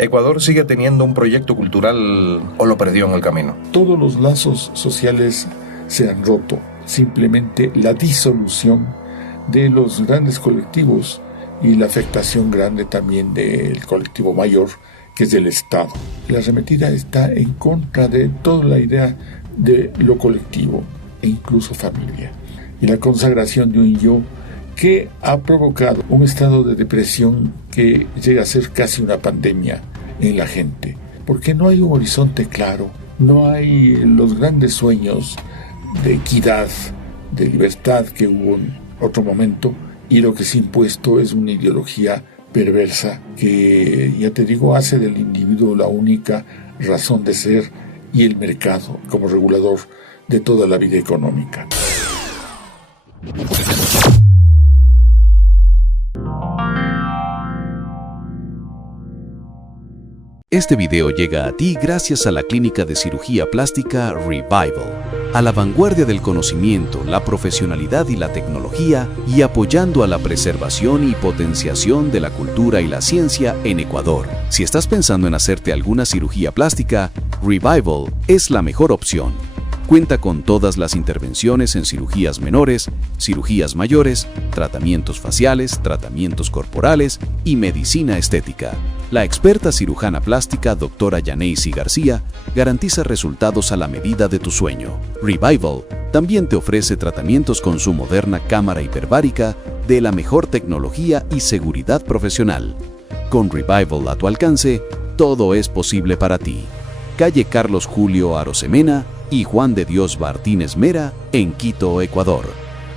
¿Ecuador sigue teniendo un proyecto cultural o lo perdió en el camino? Todos los lazos sociales se han roto. Simplemente la disolución de los grandes colectivos y la afectación grande también del colectivo mayor, que es del Estado. La arremetida está en contra de toda la idea de lo colectivo e incluso familia. Y la consagración de un yo que ha provocado un estado de depresión que llega a ser casi una pandemia en la gente, porque no hay un horizonte claro, no hay los grandes sueños de equidad, de libertad que hubo en otro momento, y lo que se ha impuesto es una ideología perversa que, ya te digo, hace del individuo la única razón de ser y el mercado como regulador de toda la vida económica. Este video llega a ti gracias a la Clínica de Cirugía Plástica Revival, a la vanguardia del conocimiento, la profesionalidad y la tecnología, y apoyando a la preservación y potenciación de la cultura y la ciencia en Ecuador. Si estás pensando en hacerte alguna cirugía plástica, Revival es la mejor opción. Cuenta con todas las intervenciones en cirugías menores, cirugías mayores, tratamientos faciales, tratamientos corporales y medicina estética. La experta cirujana plástica doctora Yaneisi García garantiza resultados a la medida de tu sueño. Revival también te ofrece tratamientos con su moderna cámara hiperbárica de la mejor tecnología y seguridad profesional. Con Revival a tu alcance, todo es posible para ti. Calle Carlos Julio Arosemena y Juan de Dios Martínez Mera, en Quito, Ecuador.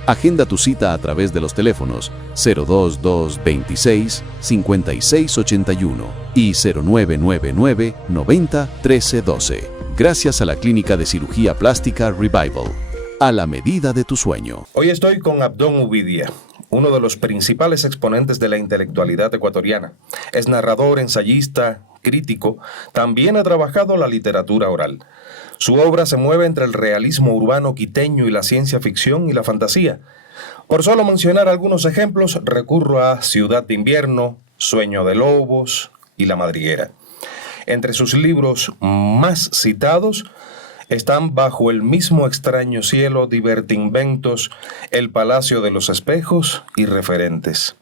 Agenda tu cita a través de los teléfonos 02226 5681 y 0999 90 1312. Gracias a la Clínica de Cirugía Plástica Revival, a la medida de tu sueño. Hoy estoy con Abdón Ubidia, uno de los principales exponentes de la intelectualidad ecuatoriana. Es narrador, ensayista, crítico. También ha trabajado la literatura oral. Su obra se mueve entre el realismo urbano quiteño y la ciencia ficción y la fantasía. Por solo mencionar algunos ejemplos, recurro a Ciudad de Invierno, Sueño de Lobos y La Madriguera. Entre sus libros más citados están Bajo el mismo extraño cielo, Divertinventos, El Palacio de los Espejos y Referentes.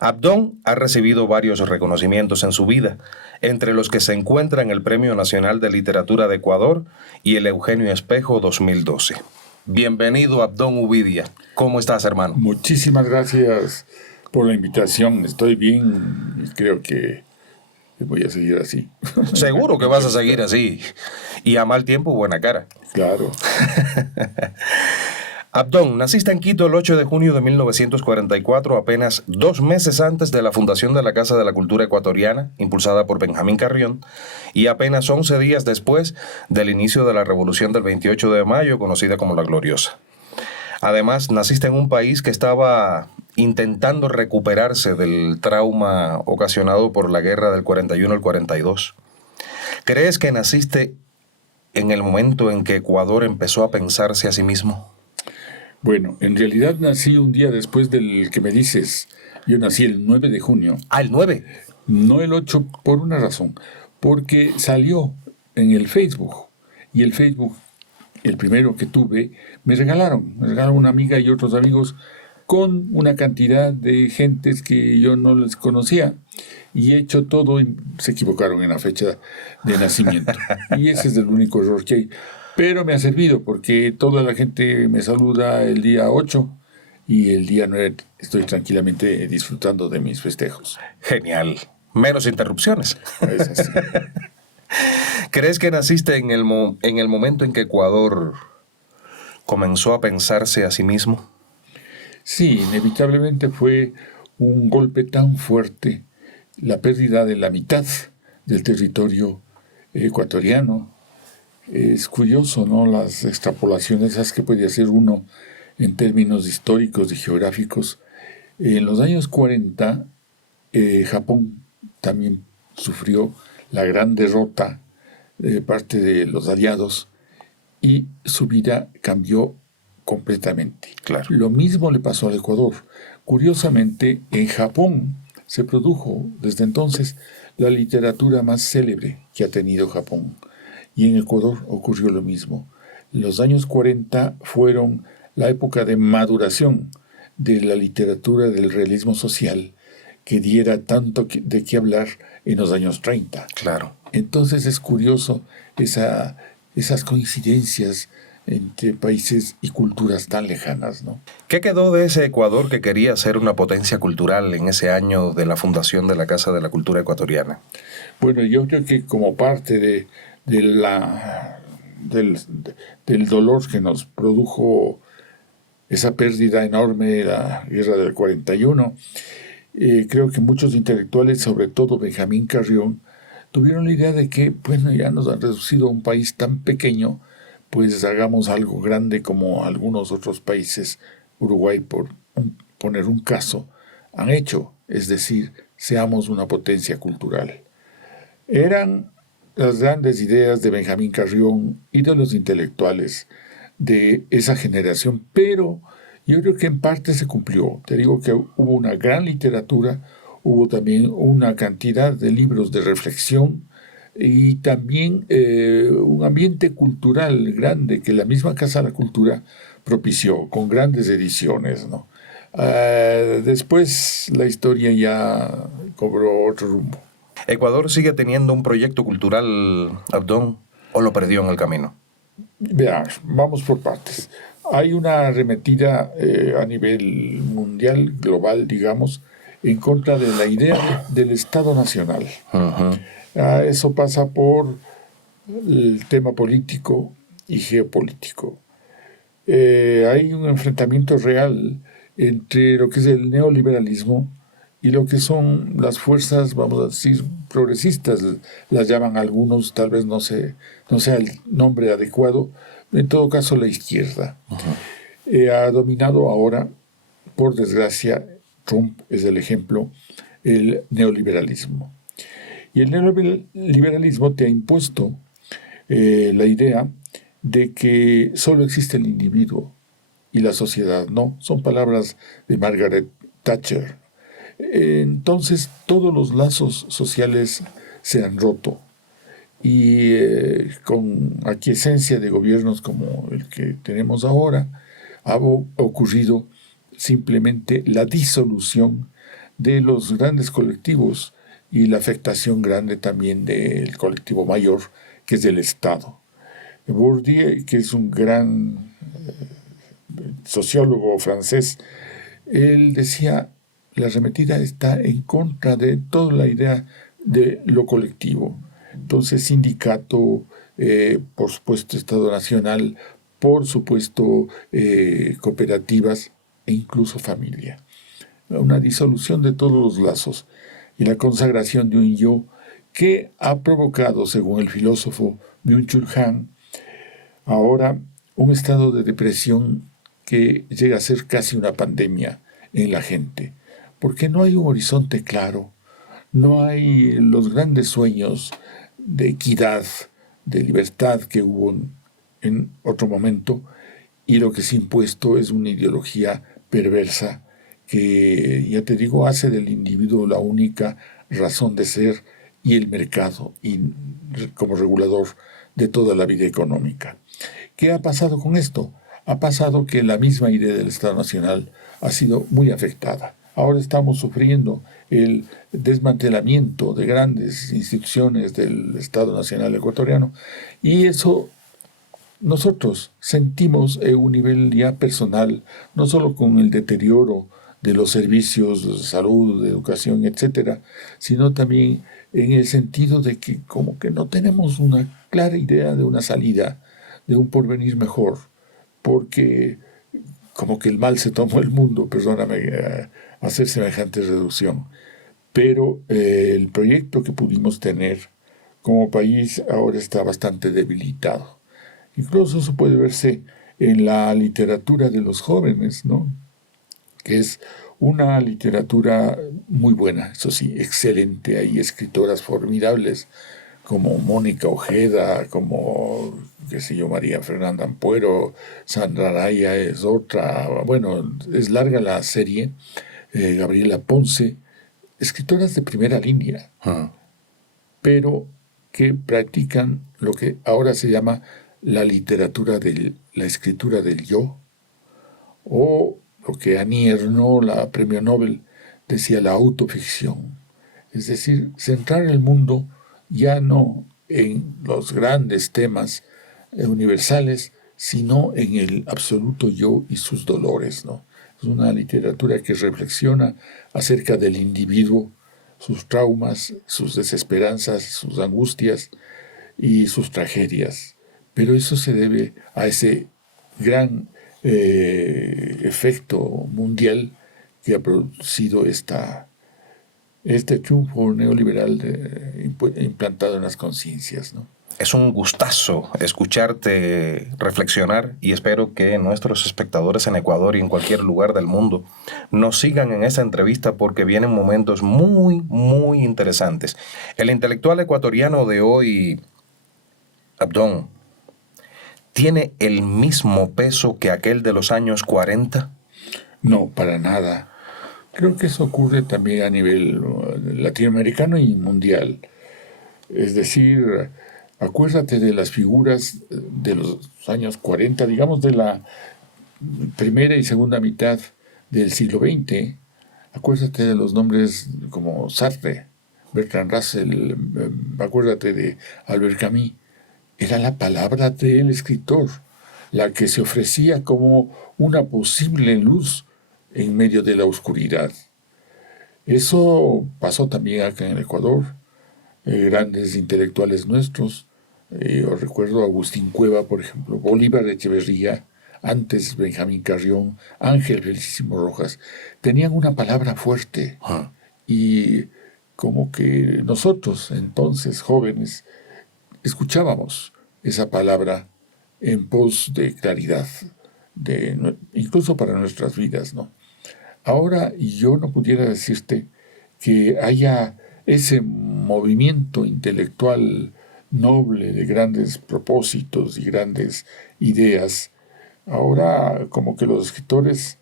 Abdón ha recibido varios reconocimientos en su vida, entre los que se encuentran el Premio Nacional de Literatura de Ecuador y el Eugenio Espejo 2012. Bienvenido, Abdón Ubidia. ¿Cómo estás, hermano? Muchísimas gracias por la invitación. Estoy bien y creo que voy a seguir así. Seguro que vas a seguir así. Y a mal tiempo, buena cara. Claro. Abdón, naciste en Quito el 8 de junio de 1944, apenas 2 meses antes de la fundación de la Casa de la Cultura Ecuatoriana, impulsada por Benjamín Carrión, y apenas 11 días después del inicio de la Revolución del 28 de mayo, conocida como la Gloriosa. Además, naciste en un país que estaba intentando recuperarse del trauma ocasionado por la guerra del 41 al 42. ¿Crees que naciste en el momento en que Ecuador empezó a pensarse a sí mismo? Bueno, en realidad nací un día después del que me dices. Yo nací el 9 de junio. Ah, el 9. No el 8 por una razón. Porque salió en el Facebook. Y el Facebook, el primero que tuve, me regalaron una amiga y otros amigos con una cantidad de gentes que yo no les conocía. Y he hecho todo y se equivocaron en la fecha de nacimiento. Y ese es el único error que hay. Pero me ha servido porque toda la gente me saluda el día 8 y el día 9 estoy tranquilamente disfrutando de mis festejos. Genial. Menos interrupciones. Es así. ¿Crees que naciste en el momento en que Ecuador comenzó a pensarse a sí mismo? Sí, inevitablemente fue un golpe tan fuerte, la pérdida de la mitad del territorio ecuatoriano. Es curioso, ¿no? Las extrapolaciones esas que puede hacer uno en términos históricos y geográficos. En los años 40, Japón también sufrió la gran derrota de parte de los aliados y su vida cambió completamente. Claro. Lo mismo le pasó al Ecuador. Curiosamente, en Japón se produjo desde entonces la literatura más célebre que ha tenido Japón. Y en Ecuador ocurrió lo mismo. Los años 40 fueron la época de maduración de la literatura del realismo social, que diera tanto de qué hablar en los años 30. Claro. Entonces es curioso esas coincidencias entre países y culturas tan lejanas, ¿no? ¿Qué quedó de ese Ecuador que quería ser una potencia cultural en ese año de la fundación de la Casa de la Cultura Ecuatoriana? Bueno, yo creo que como parte del dolor que nos produjo esa pérdida enorme de la guerra del 41, creo que muchos intelectuales, sobre todo Benjamín Carrión, tuvieron la idea de que, bueno, ya nos han reducido a un país tan pequeño, pues hagamos algo grande como algunos otros países, Uruguay por poner un caso, han hecho, es decir, seamos una potencia cultural. Eran las grandes ideas de Benjamín Carrión y de los intelectuales de esa generación, pero yo creo que en parte se cumplió. Te digo que hubo una gran literatura, hubo también una cantidad de libros de reflexión y también un ambiente cultural grande que la misma Casa de la Cultura propició con grandes ediciones, ¿no? Después la historia ya cobró otro rumbo. ¿Ecuador sigue teniendo un proyecto cultural, Abdón, o lo perdió en el camino? Veamos, vamos por partes. Hay una arremetida a nivel mundial, global, digamos, en contra de la idea del Estado Nacional. Eso pasa por el tema político y geopolítico. Hay un enfrentamiento real entre lo que es el neoliberalismo y lo que son las fuerzas, vamos a decir, progresistas, las llaman algunos, tal vez no sea el nombre adecuado, en todo caso la izquierda. Ha dominado ahora, por desgracia, Trump es el ejemplo, el neoliberalismo. Y el neoliberalismo te ha impuesto la idea de que solo existe el individuo y la sociedad no. Son palabras de Margaret Thatcher. Entonces todos los lazos sociales se han roto y con aquiescencia de gobiernos como el que tenemos ahora ha ocurrido simplemente la disolución de los grandes colectivos y la afectación grande también del colectivo mayor, que es del Estado. Bourdieu, que es un gran sociólogo francés, él decía: la arremetida está en contra de toda la idea de lo colectivo. Entonces, sindicato, por supuesto, Estado Nacional, por supuesto, cooperativas e incluso familia. Una disolución de todos los lazos y la consagración de un yo que ha provocado, según el filósofo Byung-Chul Han, ahora un estado de depresión que llega a ser casi una pandemia en la gente, porque no hay un horizonte claro, no hay los grandes sueños de equidad, de libertad que hubo en otro momento, y lo que se ha impuesto es una ideología perversa que, ya te digo, hace del individuo la única razón de ser y el mercado y como regulador de toda la vida económica. ¿Qué ha pasado con esto? Ha pasado que la misma idea del Estado Nacional ha sido muy afectada. Ahora estamos sufriendo el desmantelamiento de grandes instituciones del Estado Nacional ecuatoriano y eso nosotros sentimos en un nivel ya personal, no solo con el deterioro de los servicios de salud, de educación, etcétera, sino también en el sentido de que como que no tenemos una clara idea de una salida, de un porvenir mejor, porque como que el mal se tomó el mundo, perdóname hacer semejante reducción. Pero el proyecto que pudimos tener como país ahora está bastante debilitado. Incluso eso puede verse en la literatura de los jóvenes, ¿no? Que es una literatura muy buena, eso sí, excelente. Hay escritoras formidables como Mónica Ojeda, como, qué sé yo, María Fernanda Ampuero, Sandra Araya es otra, bueno, es larga la serie, Gabriela Ponce, escritoras de primera línea. pero que practican lo que ahora se llama la la escritura del yo, o lo que Annie Ernaux, la premio Nobel, decía la autoficción. Es decir, centrar el mundo ya no en los grandes temas universales, sino en el absoluto yo y sus dolores, ¿no? Es una literatura que reflexiona acerca del individuo, sus traumas, sus desesperanzas, sus angustias y sus tragedias. Pero eso se debe a ese gran efecto mundial que ha producido este triunfo neoliberal implantado en las conciencias, ¿no? Es un gustazo escucharte reflexionar y espero que nuestros espectadores en Ecuador y en cualquier lugar del mundo nos sigan en esta entrevista porque vienen momentos muy, muy interesantes. El intelectual ecuatoriano de hoy, Abdón, ¿tiene el mismo peso que aquel de los años 40? No, para nada. Creo que eso ocurre también a nivel latinoamericano y mundial. Es decir, acuérdate de las figuras de los años 40, digamos de la primera y segunda mitad del siglo XX. Acuérdate de los nombres como Sartre, Bertrand Russell, acuérdate de Albert Camus. Era la palabra del escritor, la que se ofrecía como una posible luz en medio de la oscuridad. Eso pasó también acá en el Ecuador. Grandes intelectuales nuestros, yo recuerdo a Agustín Cueva, por ejemplo, Bolívar Echeverría, antes Benjamín Carrión, Ángel Felicísimo Rojas, tenían una palabra fuerte y como que nosotros, entonces jóvenes, escuchábamos esa palabra en pos de claridad, incluso para nuestras vidas, ¿no? Ahora yo no pudiera decirte que haya ese movimiento intelectual noble de grandes propósitos y grandes ideas. Ahora como que los escritores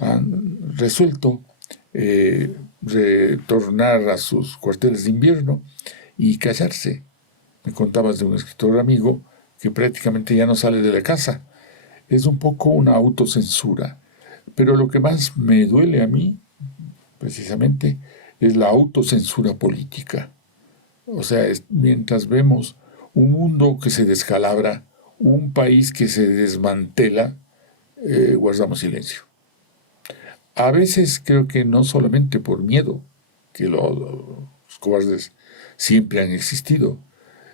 han resuelto retornar a sus cuarteles de invierno y callarse. Me contabas de un escritor amigo que prácticamente ya no sale de la casa. Es un poco una autocensura. Pero lo que más me duele a mí, precisamente, es la autocensura política. O sea, mientras vemos un mundo que se descalabra, un país que se desmantela, guardamos silencio. A veces creo que no solamente por miedo, que los cobardes siempre han existido,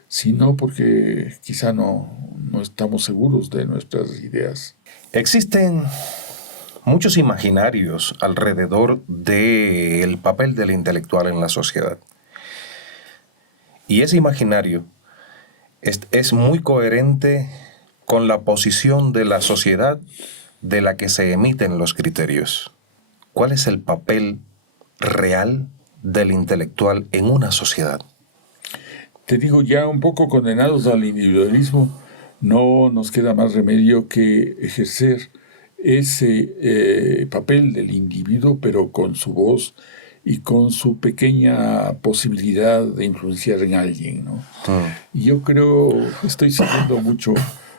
sino porque quizá no estamos seguros de nuestras ideas. Existen muchos imaginarios alrededor del papel del intelectual en la sociedad. Y ese imaginario es muy coherente con la posición de la sociedad de la que se emiten los criterios. ¿Cuál es el papel real del intelectual en una sociedad? Te digo, ya un poco condenados al individualismo, no nos queda más remedio que ejercer ese papel del individuo, pero con su voz y con su pequeña posibilidad de influenciar en alguien, ¿no? Y yo estoy siguiendo mucho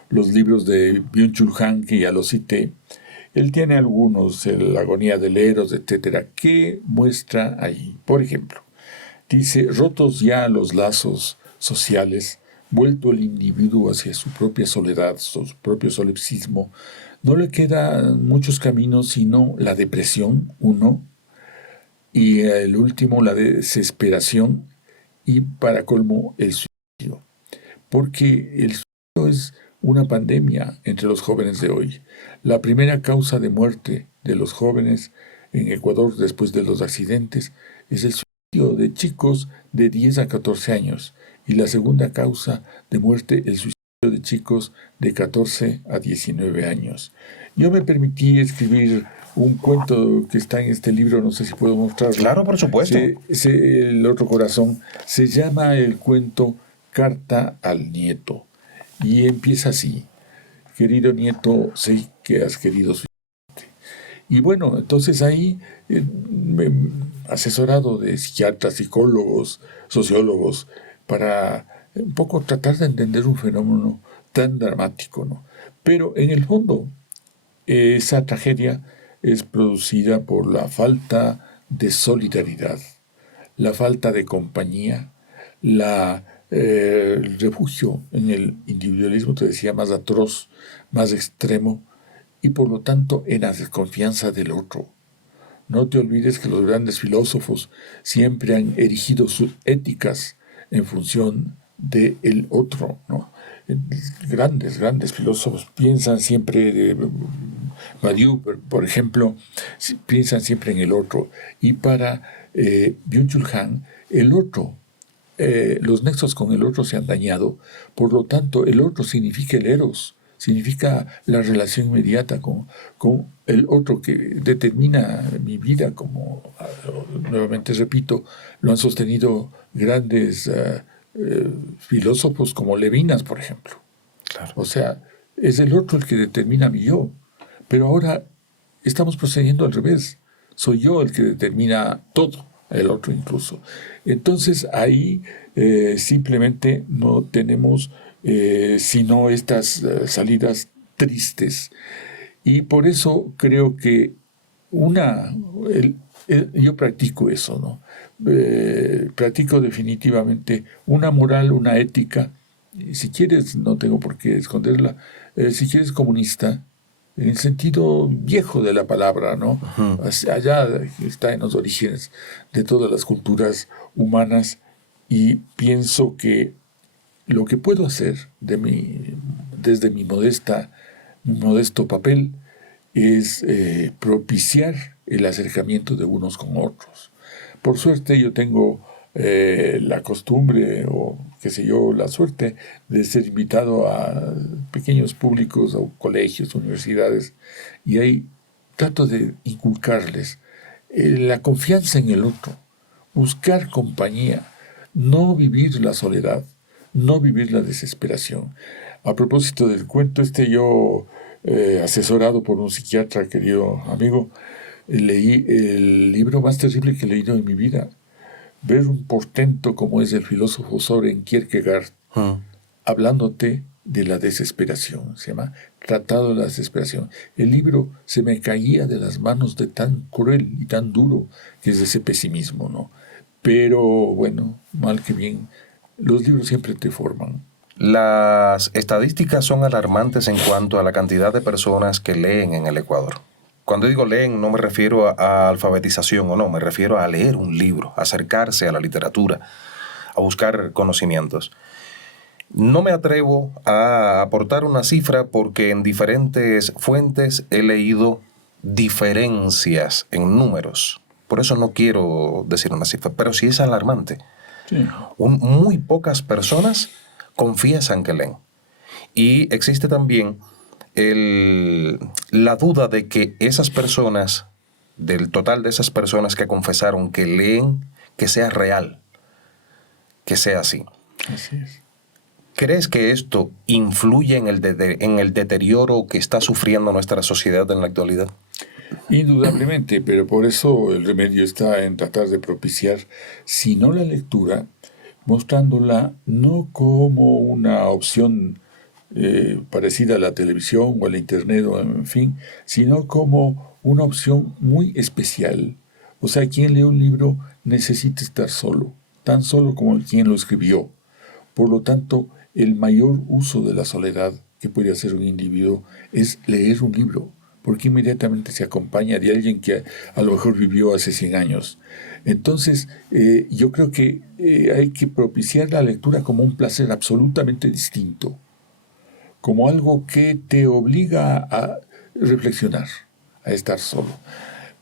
los libros de Byung-Chul Han, que ya lo cité. Él tiene algunos, La agonía del Eros, etcétera, que muestra ahí. Por ejemplo, dice, rotos ya los lazos sociales, vuelto el individuo hacia su propia soledad, su propio solipsismo, no le quedan muchos caminos sino la depresión, uno, y el último, la desesperación, y para colmo, el suicidio. Porque el suicidio es una pandemia entre los jóvenes de hoy. La primera causa de muerte de los jóvenes en Ecuador después de los accidentes es el suicidio de chicos de 10 a 14 años. Y la segunda causa de muerte, el suicidio de chicos de 14 a 19 años. Yo me permití escribir un cuento que está en este libro, no sé si puedo mostrarlo. Claro, por supuesto. El otro corazón. Se llama el cuento Carta al Nieto. Y empieza así. Querido nieto, sé que has querido suicidarte. Y bueno, entonces ahí, asesorado de psiquiatras, psicólogos, sociólogos, para un poco tratar de entender un fenómeno tan dramático, ¿no? Pero en el fondo, esa tragedia es producida por la falta de solidaridad, la falta de compañía, el refugio en el individualismo, te decía, más atroz, más extremo, y por lo tanto en la desconfianza del otro. No te olvides que los grandes filósofos siempre han erigido sus éticas en función del otro, ¿no? Grandes filósofos piensan siempre, Badiou, por ejemplo, piensan siempre en el otro. Y para Byung-Chul Han, el otro, los nexos con el otro se han dañado. Por lo tanto, el otro significa el eros, significa la relación inmediata con el otro que determina mi vida, como nuevamente repito, lo han sostenido grandes filósofos como Levinas, por ejemplo. Claro. O sea, es el otro el que determina mi yo. Pero ahora estamos procediendo al revés. Soy yo el que determina todo, el otro incluso. Entonces ahí simplemente no tenemos sino estas salidas tristes. Y por eso creo que yo practico eso, ¿no? Practico definitivamente una moral, una ética. Si quieres, no tengo por qué esconderla, si quieres comunista, en el sentido viejo de la palabra, ¿no? Uh-huh. Allá está en los orígenes de todas las culturas humanas, y pienso que lo que puedo hacer desde mi modesto papel es propiciar el acercamiento de unos con otros. Por suerte yo tengo la costumbre, o qué sé yo, la suerte de ser invitado a pequeños públicos o colegios, universidades, y ahí trato de inculcarles la confianza en el otro, buscar compañía, no vivir la soledad, no vivir la desesperación. A propósito del cuento yo, asesorado por un psiquiatra, querido amigo, leí el libro más terrible que he leído en mi vida. Ver un portento como es el filósofo Soren Kierkegaard, hablándote de la desesperación. Se llama Tratado de la Desesperación. El libro se me caía de las manos de tan cruel y tan duro que es ese pesimismo, ¿no? Pero bueno, mal que bien, los libros siempre te forman. Las estadísticas son alarmantes en cuanto a la cantidad de personas que leen en el Ecuador. Cuando digo leen, no me refiero a alfabetización o no, me refiero a leer un libro, acercarse a la literatura, a buscar conocimientos. No me atrevo a aportar una cifra porque en diferentes fuentes he leído diferencias en números. Por eso no quiero decir una cifra, pero sí es alarmante. Sí. Muy pocas personas confiesan que leen. Y existe también la duda de que esas personas, del total de esas personas que confesaron que leen, que sea real, que sea así. Así es. ¿Crees que esto influye en el deterioro que está sufriendo nuestra sociedad en la actualidad? Indudablemente, pero por eso el remedio está en tratar de propiciar, si no la lectura, mostrándola no como una opción parecida a la televisión o a la internet o en fin, sino como una opción muy especial. O sea, quien lee un libro necesita estar solo, tan solo como quien lo escribió. Por lo tanto, el mayor uso de la soledad que puede hacer un individuo es leer un libro, porque inmediatamente se acompaña de alguien que a lo mejor vivió hace 100 años. Entonces, yo creo que hay que propiciar la lectura como un placer absolutamente distinto, como algo que te obliga a reflexionar, a estar solo.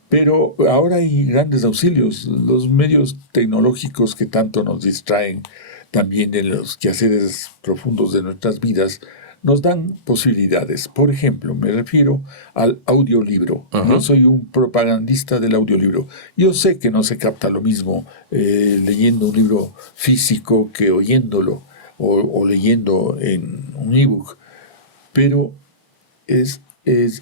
Pero ahora hay grandes auxilios, los medios tecnológicos que tanto nos distraen también en los quehaceres profundos de nuestras vidas, nos dan posibilidades. Por ejemplo, me refiero al audiolibro. Uh-huh. Yo soy un propagandista del audiolibro. Yo sé que no se capta lo mismo leyendo un libro físico que oyéndolo o leyendo en un ebook, pero es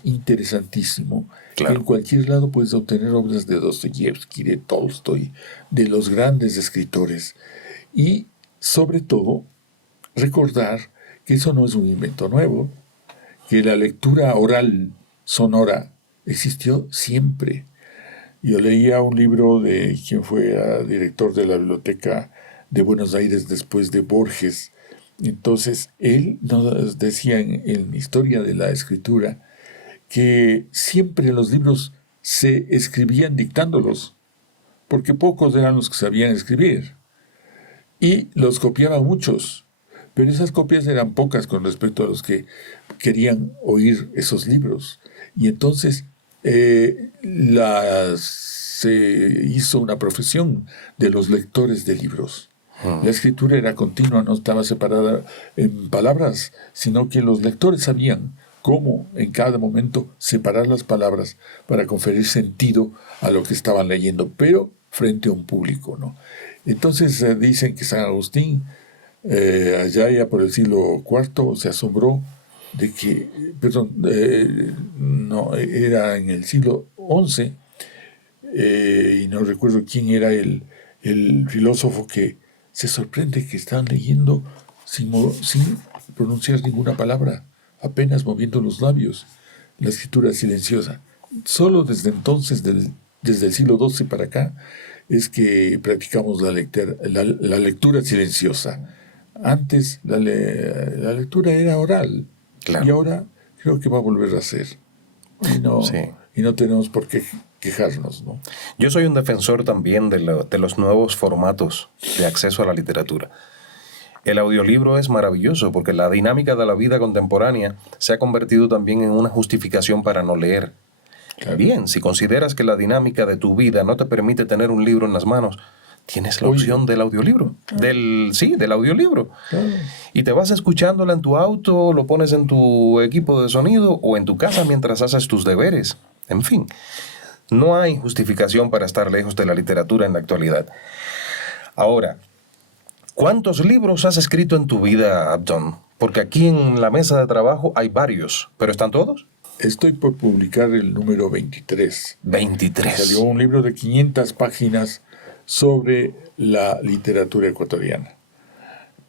interesantísimo. Claro. En cualquier lado puedes obtener obras de Dostoyevsky, de Tolstoy, de los grandes escritores. Y sobre todo, recordar que eso no es un invento nuevo, que la lectura oral sonora existió siempre. Yo leía un libro de quien fue director de la Biblioteca de Buenos Aires después de Borges. Entonces, él nos decía en Historia de la Escritura que siempre los libros se escribían dictándolos, porque pocos eran los que sabían escribir. Y los copiaban muchos, pero esas copias eran pocas con respecto a los que querían oír esos libros. Y entonces se hizo una profesión de los lectores de libros. La escritura era continua, no estaba separada en palabras, sino que los lectores sabían cómo en cada momento separar las palabras para conferir sentido a lo que estaban leyendo, pero frente a un público, ¿no? Entonces dicen que San Agustín, allá ya por el siglo IV, se asombró de que, no, era en el siglo XI, y no recuerdo quién era el filósofo que se sorprende que están leyendo sin pronunciar ninguna palabra, apenas moviendo los labios, la escritura silenciosa. Solo desde entonces, desde el siglo XII para acá, es que practicamos la lectura silenciosa. Antes la lectura era oral, claro. Y ahora creo que va a volver a ser. Y no tenemos por qué quejarnos, ¿no? Yo soy un defensor también de los nuevos formatos de acceso a la literatura. El audiolibro es maravilloso porque la dinámica de la vida contemporánea se ha convertido también en una justificación para no leer. Claro. Bien, si consideras que la dinámica de tu vida no te permite tener un libro en las manos, tienes la opción del audiolibro. Claro. Del audiolibro. Claro. Y te vas escuchándola en tu auto, lo pones en tu equipo de sonido o en tu casa mientras haces tus deberes. En fin, no hay justificación para estar lejos de la literatura en la actualidad. Ahora, ¿cuántos libros has escrito en tu vida, Abdón? Porque aquí en la mesa de trabajo hay varios, ¿pero están todos? Estoy por publicar el número 23. 23. Salió un libro de 500 páginas sobre la literatura ecuatoriana.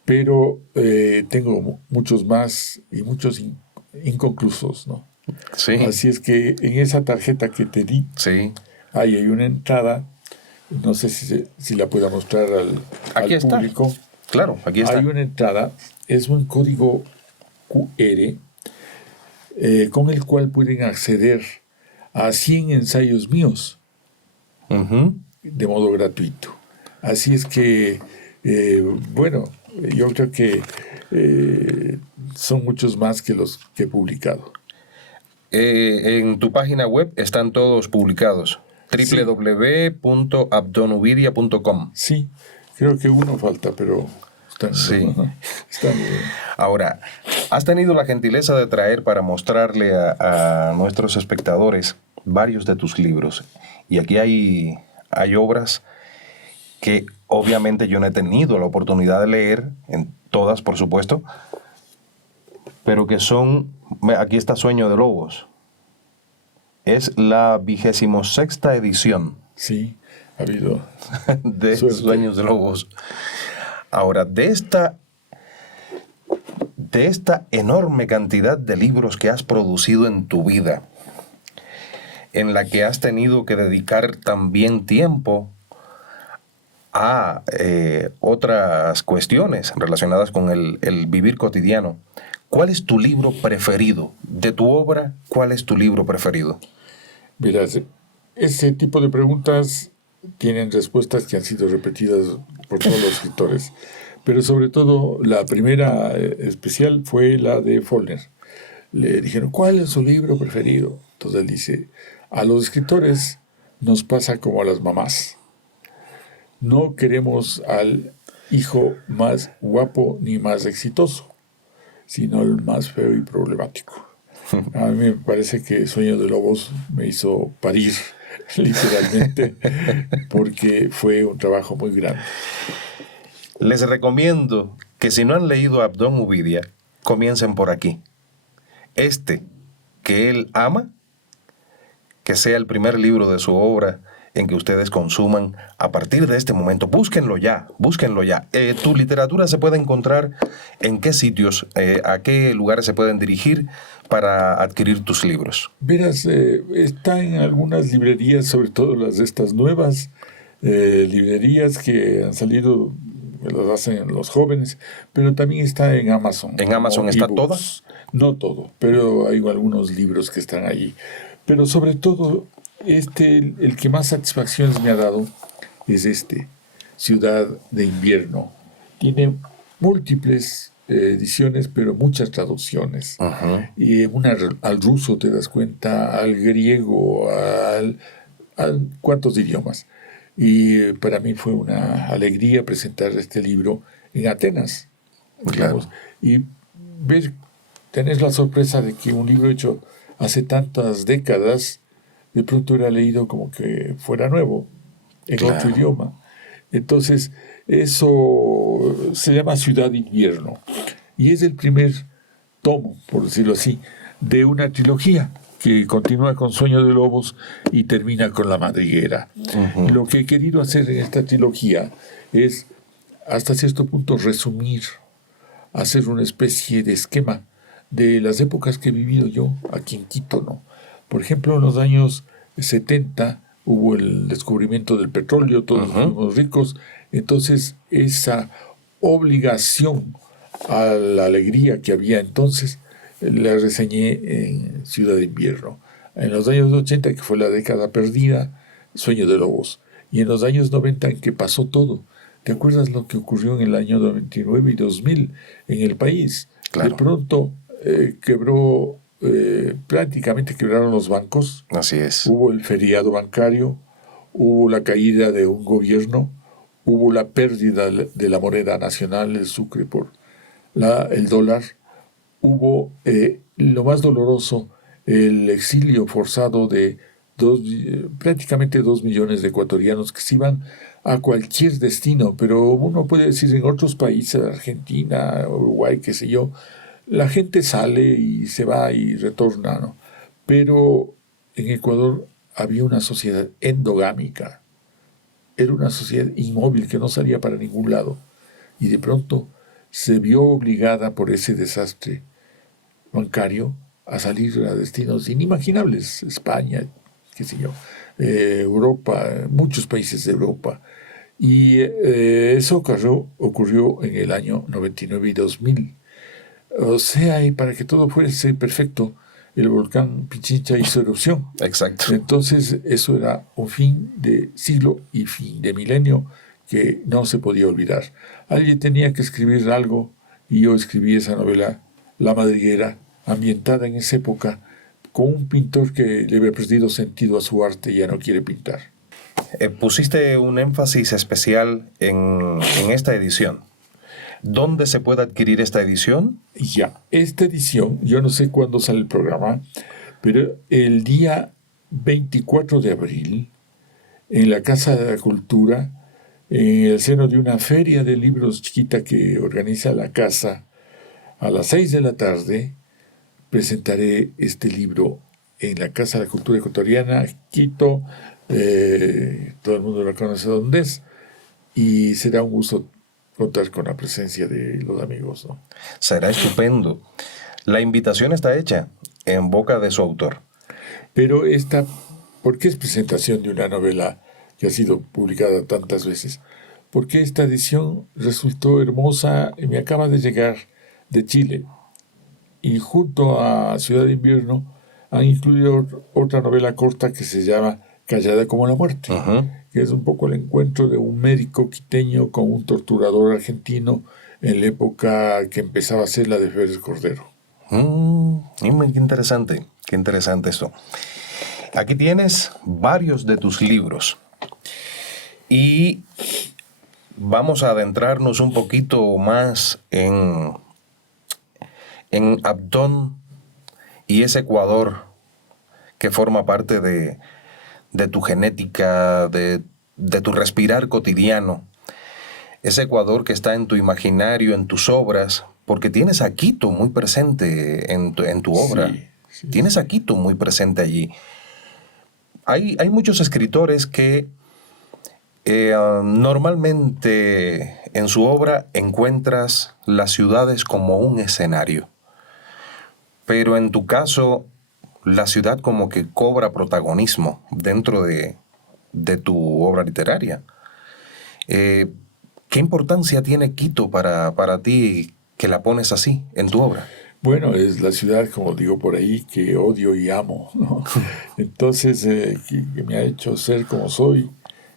Pero tengo muchos más y muchos inconclusos, ¿no? Sí. Así es que en esa tarjeta que te di, sí, ahí hay una entrada. No sé si la pueda mostrar al público. Claro, aquí está. Hay una entrada, es un código QR con el cual pueden acceder a 100 ensayos míos de modo gratuito. Así es que, yo creo que son muchos más que los que he publicado. En tu página web están todos publicados. www.abdonuvidia.com. Sí, creo que uno falta, pero está bien. Ahora, has tenido la gentileza de traer para mostrarle a nuestros espectadores varios de tus libros. Y aquí hay obras que obviamente yo no he tenido la oportunidad de leer, en todas por supuesto, pero que son... Aquí está Sueño de Lobos. Es la 26ª edición. Sí, ha habido de Sueños de Lobos. Ahora, de esta enorme cantidad de libros que has producido en tu vida, en la que has tenido que dedicar también tiempo a otras cuestiones relacionadas con el vivir cotidiano, ¿cuál es tu libro preferido? De tu obra, ¿cuál es tu libro preferido? Verás, ese tipo de preguntas tienen respuestas que han sido repetidas por todos los escritores, pero sobre todo la primera especial fue la de Faulkner. Le dijeron, ¿cuál es su libro preferido? Entonces él dice, a los escritores nos pasa como a las mamás. No queremos al hijo más guapo ni más exitoso, sino el más feo y problemático. A mí me parece que Sueño de Lobos me hizo parir, literalmente, porque fue un trabajo muy grande. Les recomiendo que si no han leído a Abdón Uvidia, comiencen por aquí. Que él ama, que sea el primer libro de su obra en que ustedes consuman a partir de este momento. Búsquenlo ya, búsquenlo ya. ¿Tu literatura se puede encontrar en qué sitios, a qué lugares se pueden dirigir para adquirir tus libros? Verás, está en algunas librerías, sobre todo las de estas nuevas librerías que han salido, que las hacen los jóvenes, pero también está en Amazon. ¿En Amazon está toda? No todo, pero hay algunos libros que están allí. Pero sobre todo, el que más satisfacciones me ha dado es Ciudad de Invierno. Tiene múltiples ediciones, pero muchas traducciones. Uh-huh. Y al ruso, te das cuenta, al griego, a cuántos idiomas. Y para mí fue una alegría presentar este libro en Atenas, digamos. Claro. Y tenés la sorpresa de que un libro hecho hace tantas décadas, de pronto era leído como que fuera nuevo, en Claro. otro idioma. Entonces, eso se llama Ciudad de Invierno. Y es el primer tomo, por decirlo así, de una trilogía que continúa con Sueño de Lobos y termina con La Madriguera. Uh-huh. Lo que he querido hacer en esta trilogía es, hasta cierto punto, resumir, hacer una especie de esquema de las épocas que he vivido yo aquí en Quito, ¿no? Por ejemplo, en los años 70 hubo el descubrimiento del petróleo, todos Uh-huh. fuimos ricos, entonces esa obligación a la alegría que había entonces la reseñé en Ciudad de Invierno. En los años 80, que fue la década perdida, Sueño de Lobos. Y en los años 90, en que pasó todo. ¿Te acuerdas lo que ocurrió en el año 99 y 2000 en el país? Claro. De pronto prácticamente quebraron los bancos. Así es. Hubo el feriado bancario, hubo la caída de un gobierno, hubo la pérdida de la moneda nacional, el sucre por el dólar, hubo lo más doloroso, el exilio forzado de prácticamente 2 millones de ecuatorianos que se iban a cualquier destino, pero uno puede decir en otros países, Argentina, Uruguay, qué sé yo, la gente sale y se va y retorna, ¿no? Pero en Ecuador había una sociedad endogámica, era una sociedad inmóvil que no salía para ningún lado, y de pronto se vio obligada por ese desastre bancario a salir a destinos inimaginables, España, qué sé yo, Europa, muchos países de Europa. Y eso ocurrió en el año 99 y 2000. O sea, y para que todo fuese perfecto, el volcán Pichincha hizo erupción. Exacto. Entonces, eso era un fin de siglo y fin de milenio que no se podía olvidar. Alguien tenía que escribir algo y yo escribí esa novela, La Madriguera, ambientada en esa época, con un pintor que le había perdido sentido a su arte y ya no quiere pintar. Pusiste un énfasis especial en esta edición. ¿Dónde se puede adquirir esta edición? Ya, esta edición, yo no sé cuándo sale el programa, pero el día 24 de abril, en la Casa de la Cultura, en el seno de una feria de libros chiquita que organiza la casa, a las 6 de la tarde, presentaré este libro en la Casa de la Cultura Ecuatoriana, Quito. Todo el mundo la conoce dónde es, y será un gusto contar con la presencia de los amigos, ¿no? Será estupendo. La invitación está hecha en boca de su autor. Pero ¿por qué es presentación de una novela que ha sido publicada tantas veces? Porque esta edición resultó hermosa y me acaba de llegar de Chile. Y junto a Ciudad de Invierno han incluido otra novela corta que se llama Callada como la muerte, Uh-huh. que es un poco el encuentro de un médico quiteño con un torturador argentino en la época que empezaba a ser la de Félix Cordero. Qué interesante esto. Aquí tienes varios de tus libros y vamos a adentrarnos un poquito más en Abdón y ese Ecuador que forma parte de tu genética, de tu respirar cotidiano. Ese Ecuador que está en tu imaginario, en tus obras, porque tienes a Quito muy presente en tu obra. Sí. Tienes a Quito muy presente allí. Hay muchos escritores que normalmente en su obra encuentras las ciudades como un escenario, pero en tu caso la ciudad como que cobra protagonismo dentro de tu obra literaria. ¿Qué importancia tiene Quito para ti que la pones así en tu obra? Bueno, es la ciudad, como digo por ahí, que odio y amo, ¿no? Entonces, que me ha hecho ser como soy,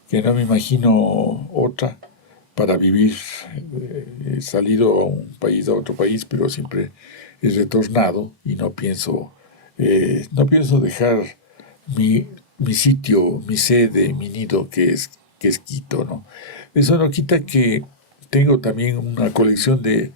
que no me imagino otra para vivir. He salido a un país, a otro país, pero siempre he retornado y no pienso dejar mi sitio, mi sede, mi nido, que es Quito, ¿no? Eso no quita que tengo también una colección de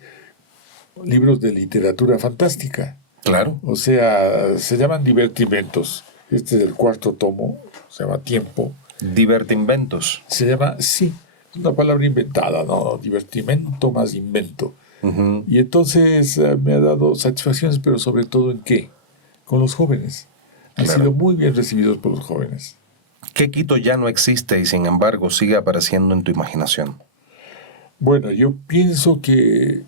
libros de literatura fantástica. Claro. O sea, se llaman divertimentos. Este es el cuarto tomo, se llama Tiempo. Divertimentos. Se llama, sí, es una palabra inventada, ¿no? Divertimento más invento. Uh-huh. Y entonces me ha dado satisfacciones, pero sobre todo ¿en qué? Con los jóvenes. Han Claro. sido muy bien recibidos por los jóvenes. ¿Qué Quito ya no existe y sin embargo sigue apareciendo en tu imaginación? Bueno, yo pienso que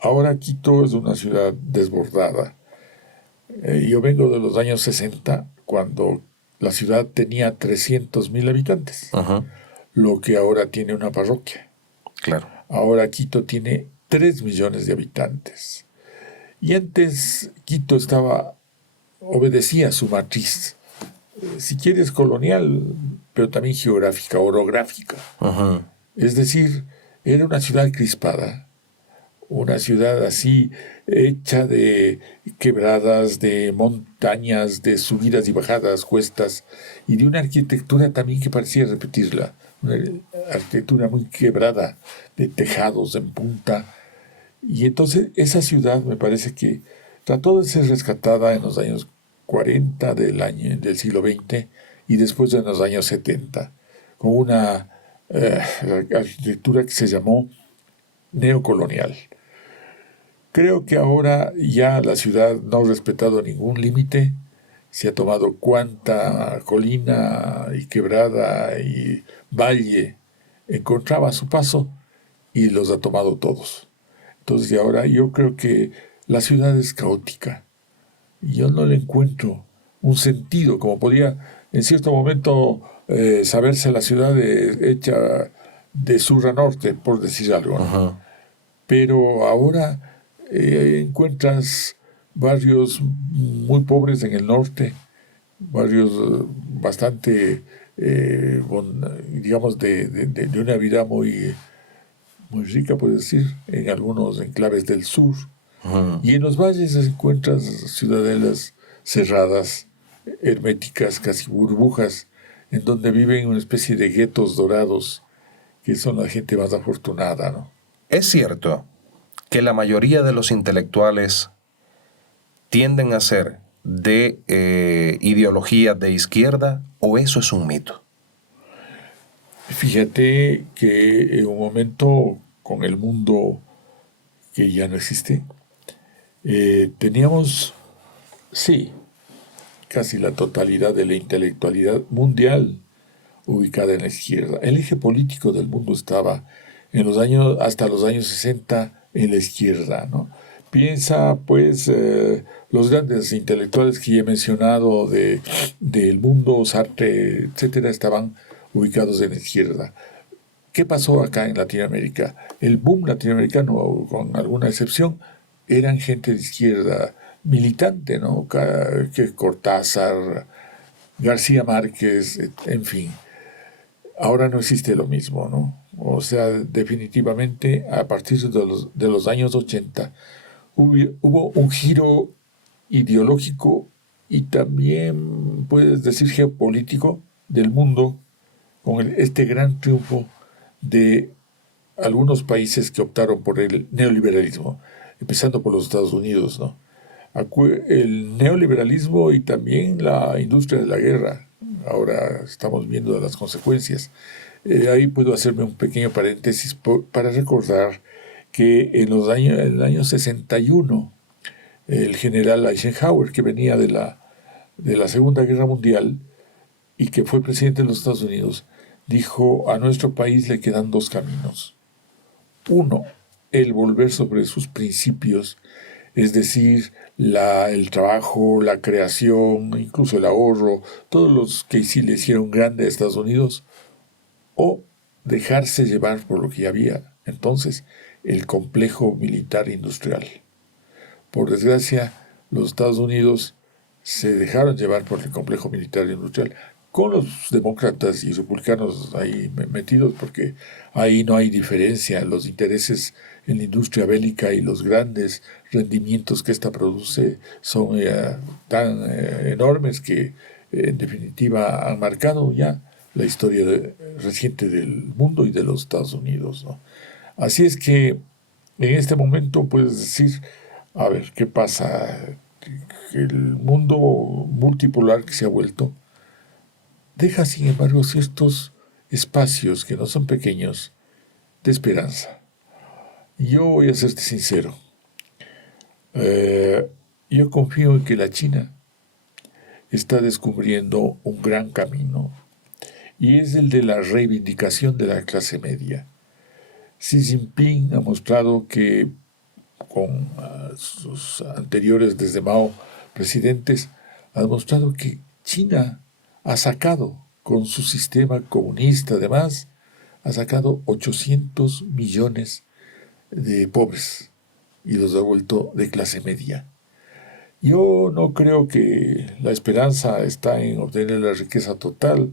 ahora Quito es una ciudad desbordada. Yo vengo de los años 60, cuando la ciudad tenía 300.000 habitantes, Uh-huh. lo que ahora tiene una parroquia. Claro. Ahora Quito tiene 3 millones de habitantes. Y antes Quito obedecía a su matriz, si quieres colonial, pero también geográfica, orográfica. Uh-huh. Es decir, era una ciudad crispada, una ciudad así hecha de quebradas, de montañas, de subidas y bajadas, cuestas, y de una arquitectura también que parecía repetirla, una arquitectura muy quebrada, de tejados en punta. Y entonces esa ciudad me parece que trató de ser rescatada en los años 40 del siglo XX y después en los años 70, con una arquitectura que se llamó neocolonial. Creo que ahora ya la ciudad no ha respetado ningún límite, se ha tomado cuanta colina y quebrada y valle encontraba a su paso y los ha tomado todos. Entonces ahora yo creo que la ciudad es caótica. Yo no le encuentro un sentido, como podía en cierto momento saberse la ciudad hecha de sur a norte, por decir algo, ¿no? Uh-huh. Pero ahora encuentras barrios muy pobres en el norte, barrios bastante, digamos, de una vida muy rica, puedes decir, en algunos enclaves del sur. Uh-huh. Y en los valles encuentras ciudadelas cerradas, herméticas, casi burbujas, en donde viven una especie de guetos dorados, que son la gente más afortunada, ¿no? ¿Es cierto que la mayoría de los intelectuales tienden a ser de ideología de izquierda o eso es un mito? Fíjate que en un momento, con el mundo que ya no existe, teníamos, sí, casi la totalidad de la intelectualidad mundial ubicada en la izquierda. El eje político del mundo estaba hasta los años 60 en la izquierda, ¿no? Piensa, pues, los grandes intelectuales que ya he mencionado del mundo, Sartre, etcétera, estaban ubicados en la izquierda. ¿Qué pasó acá en Latinoamérica? El boom latinoamericano, con alguna excepción, eran gente de izquierda militante, ¿no? Que Cortázar, García Márquez, en fin. Ahora no existe lo mismo, ¿no? O sea, definitivamente, a partir de los años 80, hubo un giro ideológico y también, puedes decir, geopolítico del mundo, con este gran triunfo de algunos países que optaron por el neoliberalismo, empezando por los Estados Unidos, ¿no? El neoliberalismo y también la industria de la guerra. Ahora estamos viendo las consecuencias. Ahí puedo hacerme un pequeño paréntesis para recordar que en el año 61, el general Eisenhower, que venía de de la Segunda Guerra Mundial y que fue presidente de los Estados Unidos, dijo: a nuestro país le quedan dos caminos. Uno, el volver sobre sus principios, es decir, el trabajo, la creación, incluso el ahorro, todos los que sí le hicieron grande a Estados Unidos, o dejarse llevar por lo que ya había. Entonces, el complejo militar industrial. Por desgracia, los Estados Unidos se dejaron llevar por el complejo militar industrial, con los demócratas y republicanos ahí metidos, porque ahí no hay diferencia. Los intereses en la industria bélica y los grandes rendimientos que ésta produce son tan enormes que, en definitiva, han marcado ya la historia reciente del mundo y de los Estados Unidos, ¿no? Así es que en este momento puedes decir, a ver, ¿qué pasa? El mundo multipolar que se ha vuelto deja, sin embargo, ciertos espacios que no son pequeños de esperanza. Yo voy a serte sincero. Yo confío en que la China está descubriendo un gran camino, y es el de la reivindicación de la clase media. Xi Jinping ha mostrado que, con sus anteriores, desde Mao, presidentes, ha demostrado que China ha sacado, con su sistema comunista además, ha sacado 800 millones de pobres y los ha vuelto de clase media. Yo no creo que la esperanza está en obtener la riqueza total,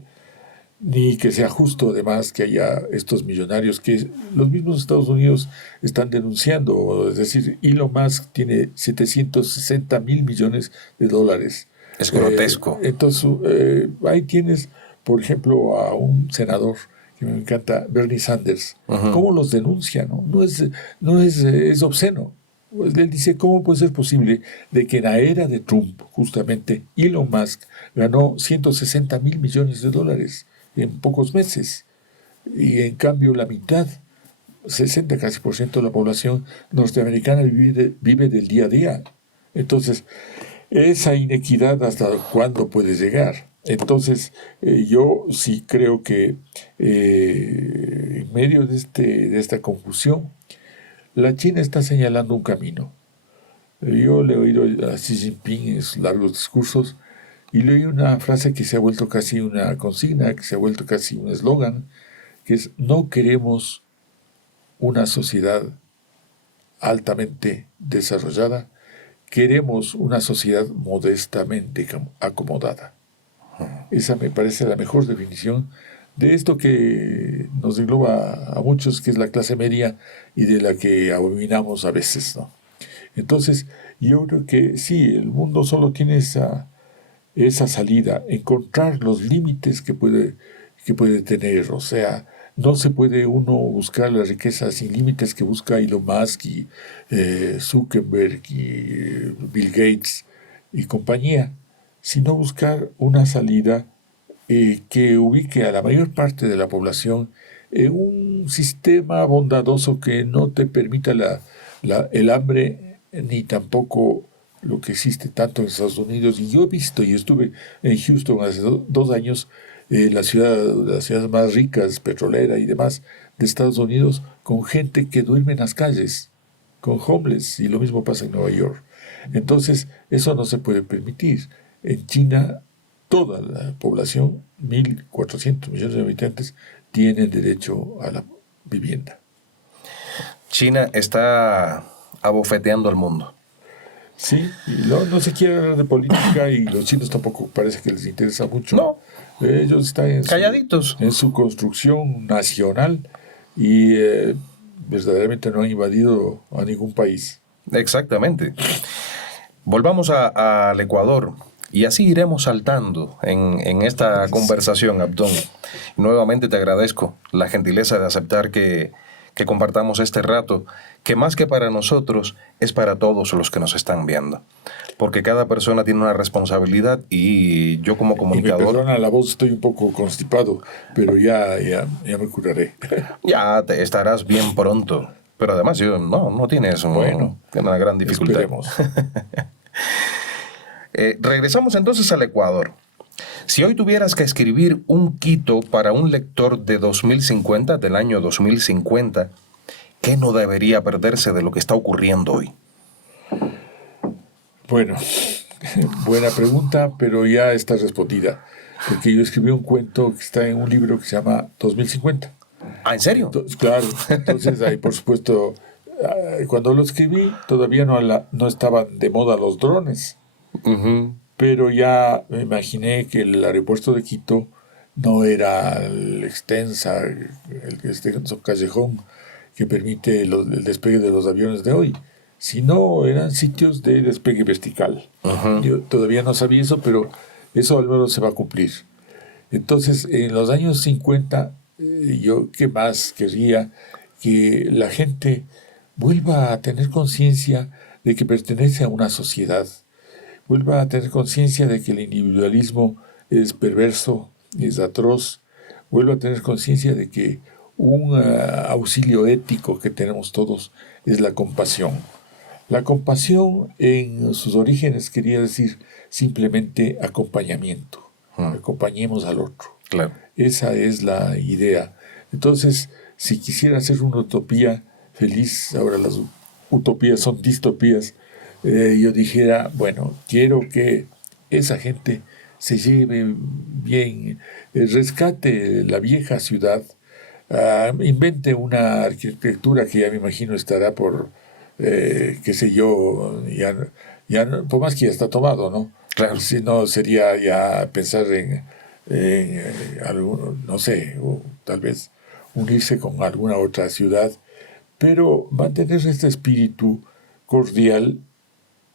ni que sea justo además que haya estos millonarios que los mismos Estados Unidos están denunciando. Es decir, Elon Musk tiene 760,000 millones de dólares. Es grotesco. Entonces, ahí tienes, por ejemplo, a un senador que me encanta, Bernie Sanders. ¿Cómo los denuncia? Es obsceno. Pues él dice: ¿cómo puede ser posible de que en la era de Trump, justamente, Elon Musk ganó 160,000 millones de dólares en pocos meses? Y en cambio la mitad, 60 casi por ciento de la población norteamericana vive del día a día. Entonces, esa inequidad, ¿hasta cuándo puede llegar? Entonces, yo sí creo que en medio de esta confusión, la China está señalando un camino. Yo le he oído a Xi Jinping en sus largos discursos y le oí una frase que se ha vuelto casi una consigna, que se ha vuelto casi un eslogan, que es: no queremos una sociedad altamente desarrollada, queremos una sociedad modestamente acomodada. Esa me parece la mejor definición de esto que nos engloba a muchos, que es la clase media y de la que abominamos a veces, ¿no? Entonces, yo creo que sí, el mundo solo tiene esa salida, encontrar los límites que puede tener. O sea, no se puede uno buscar la riqueza sin límites que busca Elon Musk y Zuckerberg y Bill Gates y compañía, sino buscar una salida que ubique a la mayor parte de la población en un sistema bondadoso que no te permita el hambre, ni tampoco lo que existe tanto en Estados Unidos. Y yo he visto, y estuve en Houston hace 2 años, las ciudades más ricas, petrolera y demás, de Estados Unidos, con gente que duerme en las calles, con homeless, y lo mismo pasa en Nueva York. Entonces, eso no se puede permitir. En China, toda la población, 1.400 millones de habitantes, tienen derecho a la vivienda. China está abofeteando al mundo. Sí, y no se quiere hablar de política, y los chinos tampoco parece que les interesa mucho. No. Ellos están Calladitos. en su construcción nacional y verdaderamente no han invadido a ningún país. Exactamente. Volvamos al Ecuador. Y así iremos saltando en esta conversación, Abdón. Nuevamente te agradezco la gentileza de aceptar que compartamos este rato, que más que para nosotros, es para todos los que nos están viendo. Porque cada persona tiene una responsabilidad, y yo como comunicador... Y me perdona la voz, estoy un poco constipado, pero ya me curaré. Ya te estarás bien pronto. Pero además no tienes una gran dificultad. Esperemos. Regresamos entonces al Ecuador. Si hoy tuvieras que escribir un Quito para un lector de 2050, del año 2050, ¿qué no debería perderse de lo que está ocurriendo hoy? Bueno, buena pregunta, pero ya está respondida. Porque yo escribí un cuento que está en un libro que se llama 2050. ¿Ah, en serio? Claro, entonces ahí por supuesto, cuando lo escribí todavía no estaban de moda los drones, Uh-huh. pero ya me imaginé que el aeropuerto de Quito no era el extensa, el extenso callejón que permite el despegue de los aviones de hoy, sino eran sitios de despegue vertical. Uh-huh. Yo todavía no sabía eso, pero eso al menos se va a cumplir. Entonces, en los años 50, yo qué más querría que la gente vuelva a tener conciencia de que pertenece a una sociedad, vuelva a tener conciencia de que el individualismo es perverso, es atroz, vuelva a tener conciencia de que un auxilio ético que tenemos todos es la compasión. La compasión en sus orígenes quería decir simplemente acompañamiento. Acompañemos al otro. Claro. Esa es la idea. Entonces, si quisiera hacer una utopía feliz, ahora las utopías son distopías, yo dijera, bueno, quiero que esa gente se lleve bien, rescate la vieja ciudad, invente una arquitectura que ya me imagino estará por, qué sé yo, por más que ya está tomado, ¿no? Claro. Si no, sería ya pensar en algo, no sé, o tal vez unirse con alguna otra ciudad, pero mantener este espíritu cordial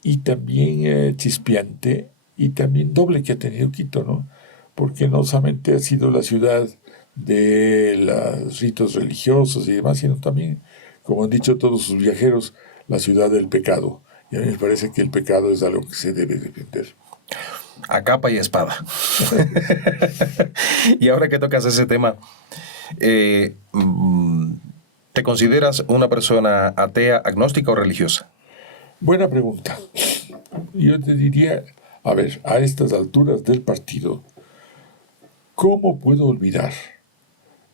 y también chispeante y también doble que ha tenido Quito, ¿no? Porque no solamente ha sido la ciudad de los ritos religiosos y demás, sino también, como han dicho todos sus viajeros, la ciudad del pecado. Y a mí me parece que el pecado es algo que se debe defender. A capa y espada. Y ahora que tocas ese tema, ¿te consideras una persona atea, agnóstica o religiosa? Buena pregunta. Yo te diría, a ver, a estas alturas del partido, ¿cómo puedo olvidar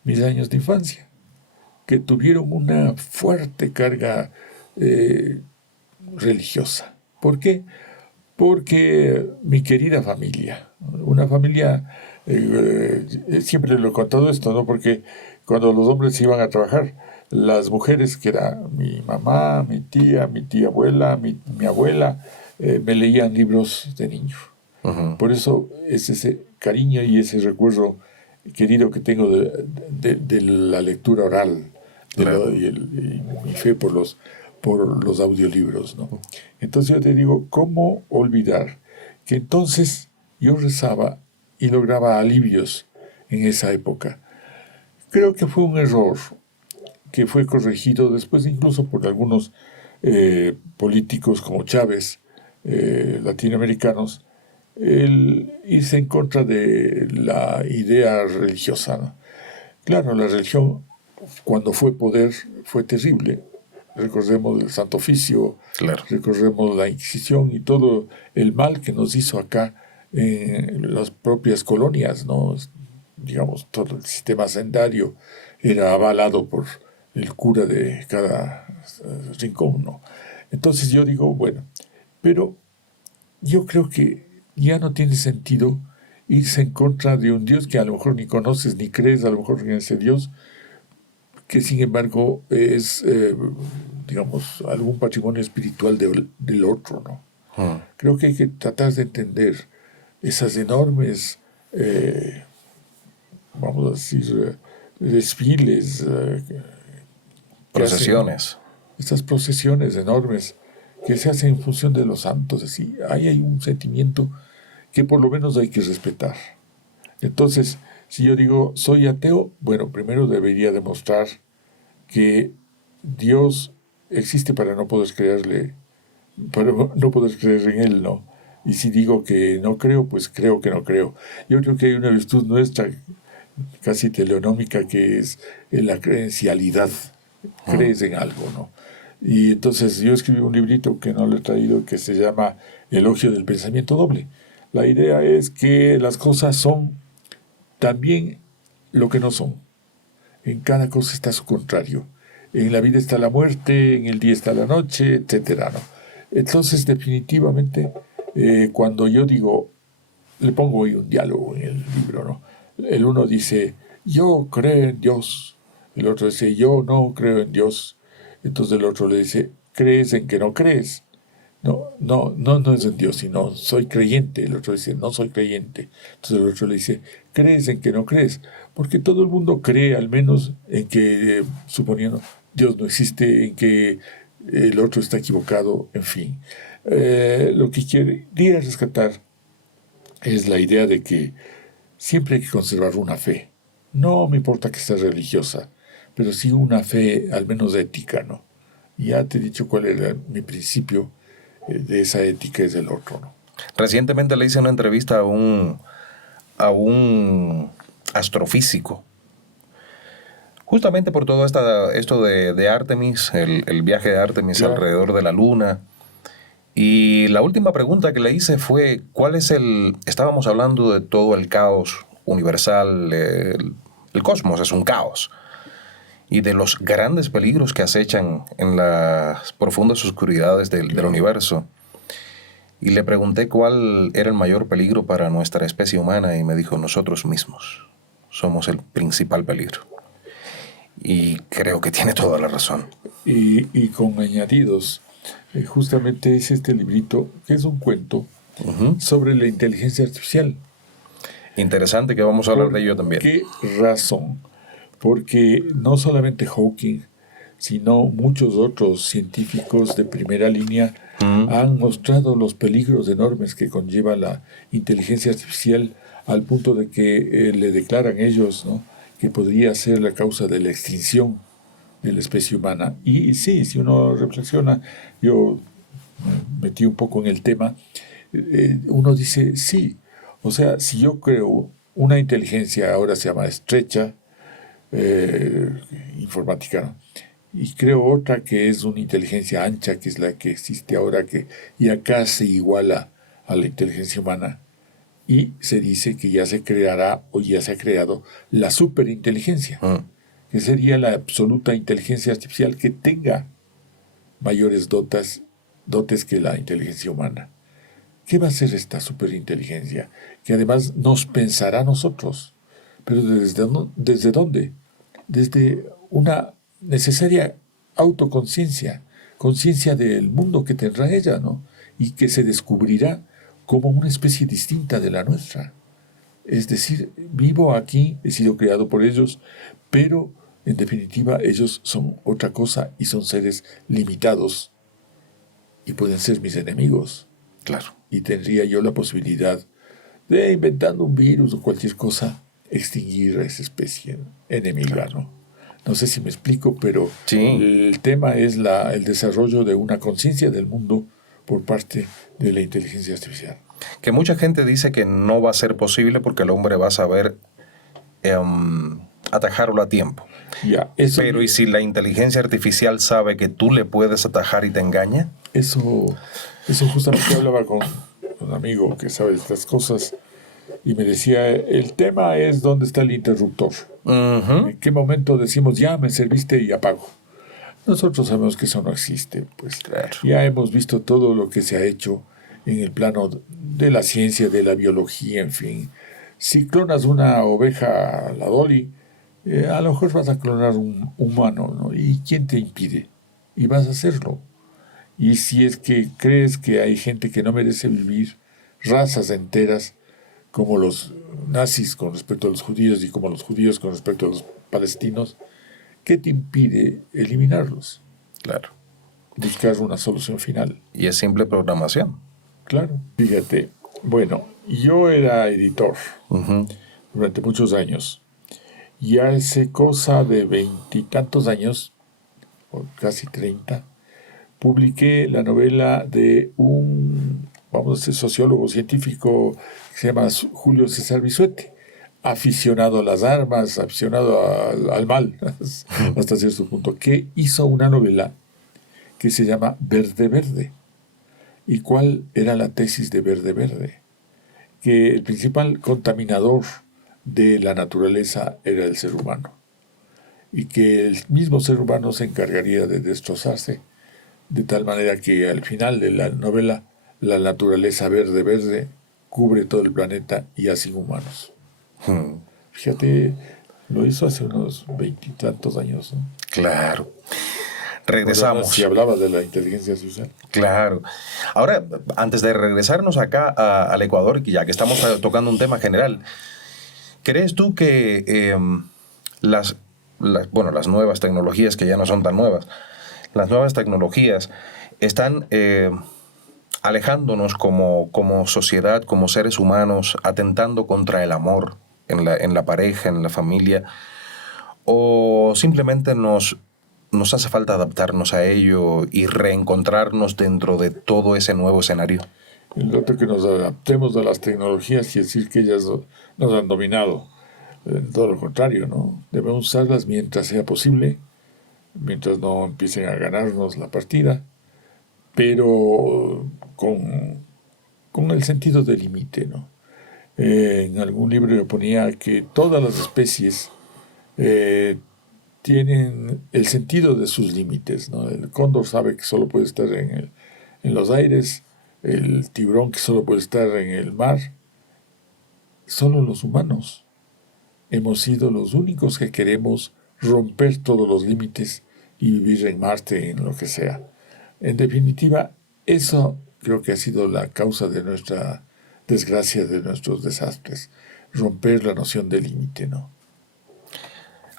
mis años de infancia? Que tuvieron una fuerte carga religiosa. ¿Por qué? Porque mi querida familia, una familia, siempre lo he contado esto, ¿no? Porque cuando los hombres iban a trabajar, las mujeres, que era mi mamá, mi tía abuela, mi abuela, me leían libros de niño. Uh-huh. Por eso es ese cariño y ese recuerdo querido que tengo de la lectura oral, Claro. y mi fe por los audiolibros, ¿no? Entonces yo te digo, ¿cómo olvidar que entonces yo rezaba y lograba alivios en esa época? Creo que fue un error que fue corregido después incluso por algunos políticos como Chávez, latinoamericanos, el irse en contra de la idea religiosa, ¿no? Claro, la religión, cuando fue poder, fue terrible. Recordemos el Santo Oficio, Claro. recordemos la Inquisición y todo el mal que nos hizo acá en las propias colonias, ¿no? Digamos, todo el sistema hacendario era avalado por el cura de cada rincón, ¿no? Entonces yo digo, bueno, pero yo creo que ya no tiene sentido irse en contra de un Dios que a lo mejor ni conoces ni crees, a lo mejor en ese Dios, que sin embargo es, digamos, algún patrimonio espiritual del otro, ¿no? Creo que hay que tratar de entender esas enormes, vamos a decir, desfiles, Procesiones. estas procesiones enormes que se hacen en función de los santos. Así, ahí hay un sentimiento que por lo menos hay que respetar. Entonces, si yo digo soy ateo, bueno, primero debería demostrar que Dios existe para no poder creerle, para no poder creer en Él, ¿no? Y si digo que no creo, pues creo que no creo. Yo creo que hay una virtud nuestra, casi teleonómica, que es la creencialidad. Crees en algo, ¿no? Y entonces yo escribí un librito que no lo he traído, que se llama Elogio del pensamiento doble. La idea es que las cosas son también lo que no son. En cada cosa está su contrario. En la vida está la muerte, en el día está la noche, etcétera, ¿no? Entonces, definitivamente, cuando yo digo, le pongo hoy un diálogo en el libro, ¿no? El uno dice, yo creo en Dios. El otro dice, yo no creo en Dios. Entonces el otro le dice, ¿crees en que no crees? No es en Dios, sino soy creyente. El otro dice, no soy creyente. Entonces el otro le dice, ¿crees en que no crees? Porque todo el mundo cree al menos en que, suponiendo, Dios no existe, en que el otro está equivocado, en fin. Lo que quería rescatar es la idea de que siempre hay que conservar una fe. No me importa que sea religiosa, pero sí una fe al menos ética, ¿no? Ya te he dicho cuál era mi principio de esa ética, es el otro, ¿no? Recientemente le hice una entrevista a un astrofísico, justamente por todo esto de Artemis, el viaje de Artemis alrededor de la Luna. Y la última pregunta que le hice fue, estábamos hablando de todo el caos universal, el cosmos es un caos, y de los grandes peligros que acechan en las profundas oscuridades del universo. Y le pregunté cuál era el mayor peligro para nuestra especie humana y me dijo, nosotros mismos somos el principal peligro. Y creo que tiene toda la razón. Y con añadidos, justamente es este librito, que es un cuento sobre la inteligencia artificial. Interesante, que vamos a hablar de ello también. ¿Qué razón? Porque no solamente Hawking, sino muchos otros científicos de primera línea han mostrado los peligros enormes que conlleva la inteligencia artificial, al punto de que le declaran ellos, ¿no?, que podría ser la causa de la extinción de la especie humana. Y sí, si uno reflexiona, yo me metí un poco en el tema, uno dice, sí, o sea, si yo creo una inteligencia, ahora se llama estrecha, informática, ¿no?, y creo otra que es una inteligencia ancha, que es la que existe ahora, que ya casi iguala a la inteligencia humana, y se dice que ya se creará o ya se ha creado la superinteligencia, que sería la absoluta inteligencia artificial que tenga mayores dotes que la inteligencia humana. ¿Qué va a ser esta superinteligencia? Que además nos pensará a nosotros. ¿Pero desde dónde? Desde una necesaria autoconciencia, conciencia del mundo que tendrá ella, ¿no? Y que se descubrirá como una especie distinta de la nuestra. Es decir, vivo aquí, he sido creado por ellos, pero en definitiva ellos son otra cosa y son seres limitados y pueden ser mis enemigos. Claro. Y tendría yo la posibilidad de, inventando un virus o cualquier cosa, extinguir a esa especie enemiga, claro, ¿no? No sé si me explico, pero sí, el tema es el desarrollo de una conciencia del mundo por parte de la inteligencia artificial. Que mucha gente dice que no va a ser posible porque el hombre va a saber atajarlo a tiempo. Pero ¿y si la inteligencia artificial sabe que tú le puedes atajar y te engaña? Eso justamente hablaba con un amigo que sabe de estas cosas y me decía, el tema es dónde está el interruptor. ¿En qué momento decimos, ya me serviste y apago? Nosotros sabemos que eso no existe, pues. Claro. Ya hemos visto todo lo que se ha hecho en el plano de la ciencia, de la biología, en fin. Si clonas una oveja, la Dolly, a lo mejor vas a clonar un humano, ¿no? ¿Y quién te impide? Y vas a hacerlo. Y si es que crees que hay gente que no merece vivir, razas enteras, como los nazis con respecto a los judíos y como los judíos con respecto a los palestinos, ¿qué te impide eliminarlos? Claro. Buscar una solución final. Y es simple programación. Claro. Fíjate, bueno, yo era editor durante muchos años. Y hace cosa de 20 y tantos años, o casi 30, publiqué la novela de un, vamos a decir, sociólogo científico que se llama Julio César Bisuete, aficionado a las armas, aficionado al mal, hasta cierto punto, que hizo una novela que que se llama Verde Verde. ¿Y cuál era la tesis de Verde Verde? Que el principal contaminador de la naturaleza era el ser humano, y que el mismo ser humano se encargaría de destrozarse, de tal manera que al final de la novela la naturaleza verde verde cubre todo el planeta y ya sin humanos. Fíjate, lo hizo hace unos 20 y tantos años, ¿no? Claro. Regresamos. Si hablabas de la inteligencia artificial. Claro. Ahora, antes de regresarnos acá al Ecuador, ya que estamos tocando un tema general, ¿crees tú que las nuevas tecnologías, que ya no son tan nuevas, las nuevas tecnologías están alejándonos como sociedad, como seres humanos, atentando contra el amor en la pareja, en la familia? ¿O simplemente nos hace falta adaptarnos a ello y reencontrarnos dentro de todo ese nuevo escenario? El otro, que nos adaptemos a las tecnologías y decir que ellas nos han dominado. Todo lo contrario, ¿no? Debemos usarlas mientras sea posible, mientras no empiecen a ganarnos la partida, pero con el sentido del límite, ¿no? En algún libro yo ponía que todas las especies tienen el sentido de sus límites, ¿no? El cóndor sabe que solo puede estar en los aires, el tiburón que solo puede estar en el mar. Solo los humanos hemos sido los únicos que queremos romper todos los límites y vivir en Marte, en lo que sea. En definitiva, eso creo que ha sido la causa de nuestra desgracia, de nuestros desastres. Romper la noción de límite, ¿no?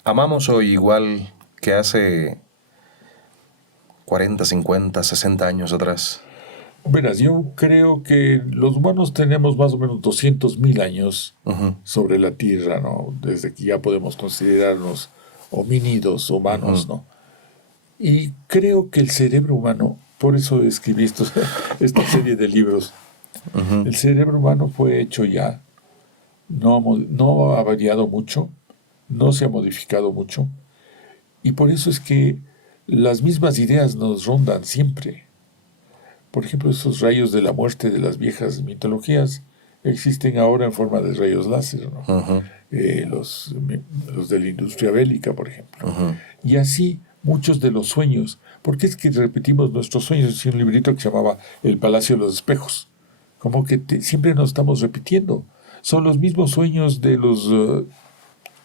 ¿Amamos hoy igual que hace 40, 50, 60 años atrás? Verás, yo creo que los humanos tenemos más o menos 200.000 años sobre la Tierra, ¿no? Desde que ya podemos considerarnos homínidos, humanos, ¿no? Y creo que el cerebro humano, por eso escribí esta serie de libros, el cerebro humano fue hecho ya, no ha variado mucho, no se ha modificado mucho, y por eso es que las mismas ideas nos rondan siempre. Por ejemplo, esos rayos de la muerte de las viejas mitologías existen ahora en forma de rayos láser, ¿no? Los de la industria bélica, por ejemplo. Y así muchos de los sueños. ¿Por qué es que repetimos nuestros sueños? Es un librito que se llamaba El Palacio de los Espejos. Como que siempre nos estamos repitiendo. Son los mismos sueños de los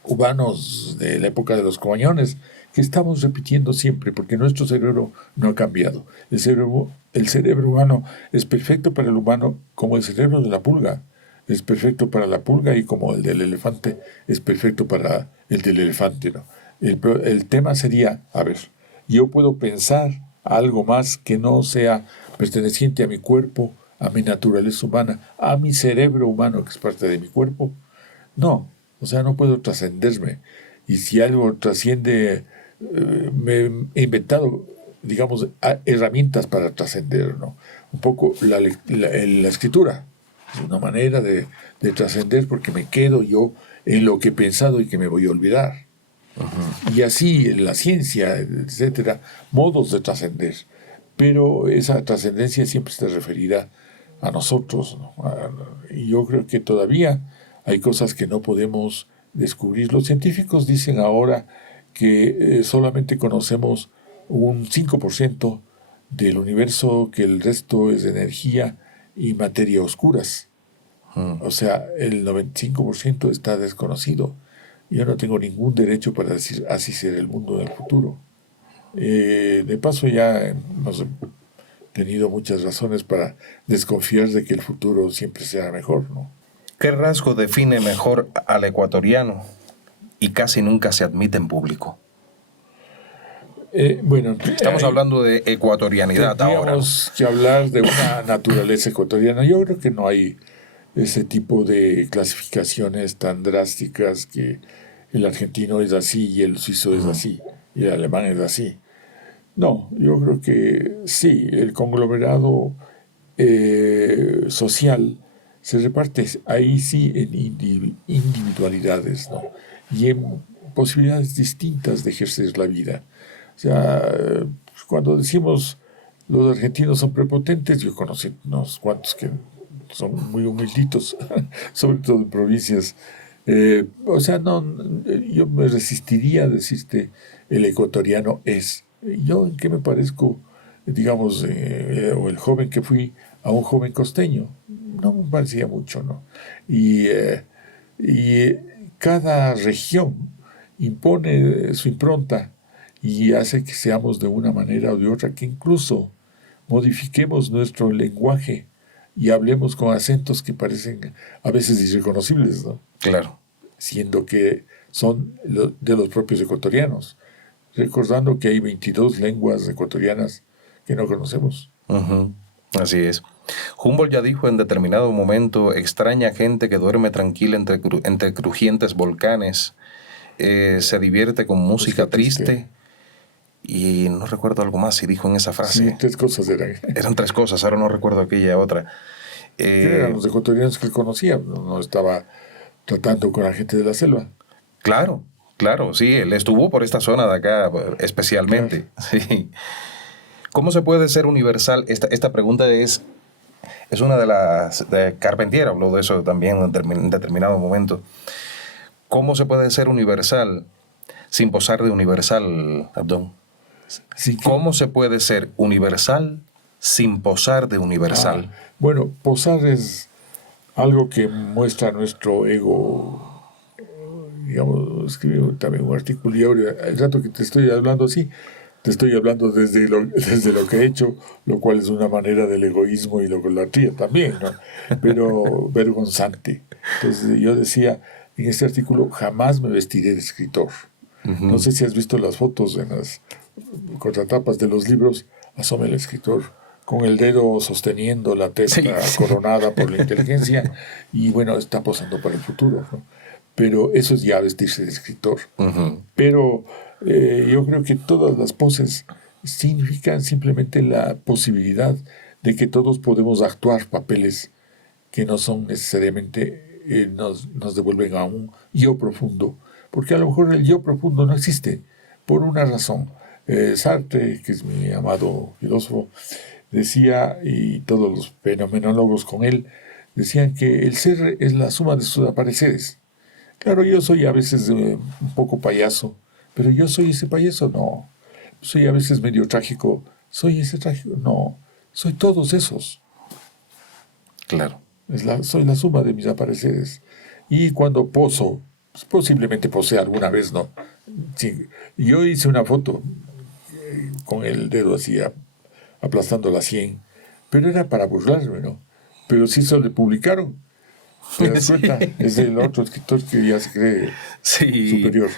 humanos de la época de los cromañones que estamos repitiendo siempre, porque nuestro cerebro no ha cambiado. El cerebro humano es perfecto para el humano, como el cerebro de la pulga es perfecto para la pulga, y como el del elefante es perfecto para el del elefante, ¿no? El tema sería, a ver, yo puedo pensar algo más que no sea perteneciente a mi cuerpo, a mi naturaleza humana, a mi cerebro humano, que es parte de mi cuerpo. No, o sea, no puedo trascenderme. Y si algo trasciende, me he inventado, digamos, herramientas para trascender, ¿no? Un poco la escritura es una manera de trascender, porque me quedo yo en lo que he pensado y que me voy a olvidar. Y así en la ciencia, etcétera, modos de trascender. Pero esa trascendencia siempre está referida a nosotros, ¿no? Y yo creo que todavía hay cosas que no podemos descubrir. Los científicos dicen ahora que solamente conocemos un 5% del universo, que el resto es energía y materia oscuras. O sea, el 95% está desconocido. Yo no tengo ningún derecho para decir así será el mundo del futuro. De paso, ya hemos tenido muchas razones para desconfiar de que el futuro siempre será mejor, ¿no? ¿Qué rasgo define mejor al ecuatoriano y casi nunca se admite en público? Bueno, estamos hablando de ecuatorianidad ahora. Tendríamos que hablar de una naturaleza ecuatoriana. Yo creo que no hay ese tipo de clasificaciones tan drásticas, que el argentino es así y el suizo es así y el alemán es así. No, yo creo que sí, el conglomerado social se reparte ahí sí en individualidades, ¿no? Y en posibilidades distintas de ejercer la vida. O sea, cuando decimos los argentinos son prepotentes. Yo conocí unos cuantos que son muy humilditos, sobre todo en provincias. O sea, no, yo me resistiría a decirte el ecuatoriano es. Yo en qué me parezco, digamos, o el joven que fui a un joven costeño. No me parecía mucho, ¿no? Y cada región impone su impronta y hace que seamos de una manera o de otra, que incluso modifiquemos nuestro lenguaje y hablemos con acentos que parecen a veces irreconocibles, ¿no? Claro. Siendo que son de los propios ecuatorianos, recordando que hay 22 lenguas ecuatorianas que no conocemos. Uh-huh. Así es. Humboldt ya dijo en determinado momento: extraña gente que duerme tranquila entre crujientes volcanes, se divierte con música triste. Y no recuerdo algo más si dijo en esa frase. Sí, 3 cosas eran. Eran 3 cosas, ahora no recuerdo aquella otra. ¿Qué eran los ecuatorianos que él conocía? No estaba tratando con la gente de la selva. Claro, claro, sí, él estuvo por esta zona de acá especialmente. Claro. Sí. ¿Cómo se puede ser universal? Esta pregunta es una de las... de Carpentier habló de eso también en determinado momento. ¿Cómo se puede ser universal sin posar de universal, Abdón? Sí, ¿cómo se puede ser universal sin posar de universal? Bueno, posar es algo que muestra nuestro ego. Digamos, escribí también un artículo y ahora, el rato que te estoy hablando así, te estoy hablando desde lo que he hecho, lo cual es una manera del egoísmo y la egolatría también, ¿no? Pero vergonzante. Entonces yo decía en este artículo, jamás me vestiré de escritor. Uh-huh. No sé si has visto las fotos en las contratapas de los libros, asoma el escritor con el dedo sosteniendo la testa coronada por la inteligencia y bueno, está posando para el futuro, ¿no? Pero eso es ya vestirse de escritor. Uh-huh. Pero yo creo que todas las poses significan simplemente la posibilidad de que todos podemos actuar papeles que no son necesariamente, nos devuelven a un yo profundo, porque a lo mejor el yo profundo no existe, por una razón. Sartre, que es mi amado filósofo, decía, y todos los fenomenólogos con él, decían que el ser es la suma de sus apareceres. Claro, yo soy a veces un poco payaso, pero yo soy ese payaso, no. Soy a veces medio trágico, soy ese trágico, no. Soy todos esos. Claro. Soy la suma de mis apareceres. Y cuando poso, pues posiblemente posé alguna vez, ¿no? Sí, yo hice una foto con el dedo así aplastando la 100, pero era para burlarme, ¿no? Pero sí se le publicaron. ¿Te das cuenta? Es el otro escritor que ya se cree superior.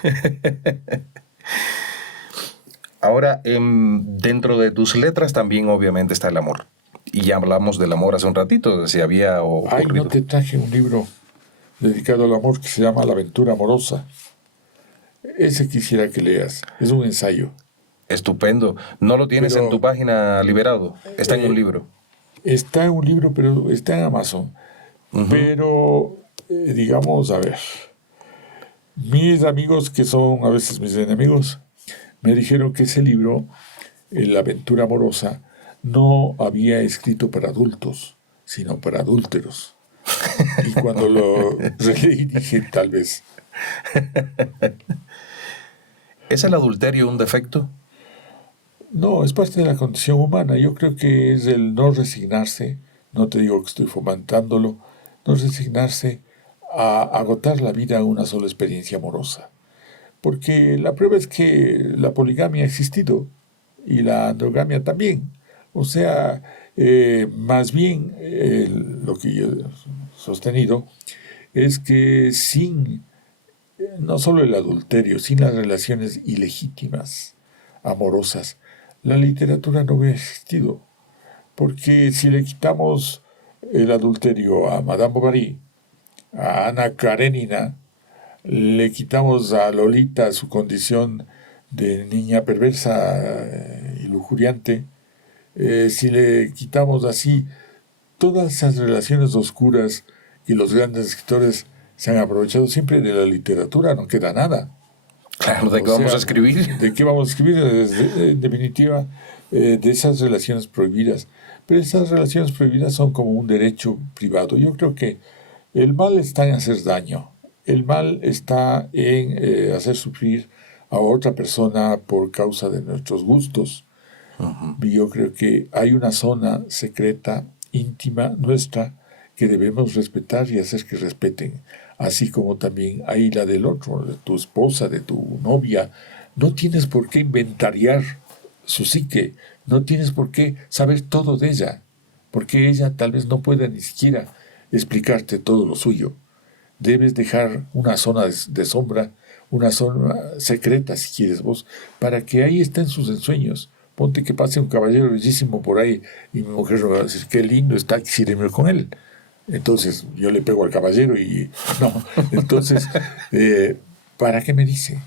Ahora, dentro de tus letras también obviamente está el amor. Y ya hablamos del amor hace un ratito, de si había ocurrido. Ay, no te traje un libro dedicado al amor que se llama La aventura amorosa. Ese quisiera que leas. Es un ensayo. Estupendo. ¿No lo tienes en tu página liberado? Está en un libro. Está en un libro, pero está en Amazon. Uh-huh. Pero, digamos, a ver, mis amigos, que son a veces mis enemigos, me dijeron que ese libro, La aventura amorosa, no había escrito para adultos, sino para adúlteros. Y cuando lo releí dije, tal vez. ¿Es el adulterio un defecto? No, es parte de la condición humana. Yo creo que es el no resignarse, no te digo que estoy fomentándolo, no resignarse a agotar la vida a una sola experiencia amorosa. Porque la prueba es que la poligamia ha existido y la androgamia también. O sea, más bien lo que yo he sostenido es que sin, no solo el adulterio, sin las relaciones ilegítimas, amorosas, la literatura no hubiera existido. Porque si le quitamos el adulterio a Madame Bovary, a Ana Karenina, le quitamos a Lolita su condición de niña perversa y lujuriante, si le quitamos así todas esas relaciones oscuras y los grandes escritores se han aprovechado siempre de la literatura, no queda nada. Claro, ¿de qué vamos a escribir? ¿De qué vamos a escribir? En definitiva, de esas relaciones prohibidas. Pero esas relaciones prohibidas son como un derecho privado. Yo creo que el mal está en hacer daño. El mal está en hacer sufrir a otra persona por causa de nuestros gustos. Y yo creo que hay una zona secreta, íntima, nuestra, que debemos respetar y hacer que respeten. Así como también hay la del otro, de tu esposa, de tu novia. No tienes por qué inventariar su psique, no tienes por qué saber todo de ella, porque ella tal vez no pueda ni siquiera explicarte todo lo suyo. Debes dejar una zona de sombra, una zona secreta, si quieres vos, para que ahí estén sus ensueños. Ponte que pase un caballero bellísimo por ahí y mi mujer me va a decir, qué lindo está, quisiera irme con él. Entonces yo le pego al caballero y no. Entonces, ¿para qué me dice?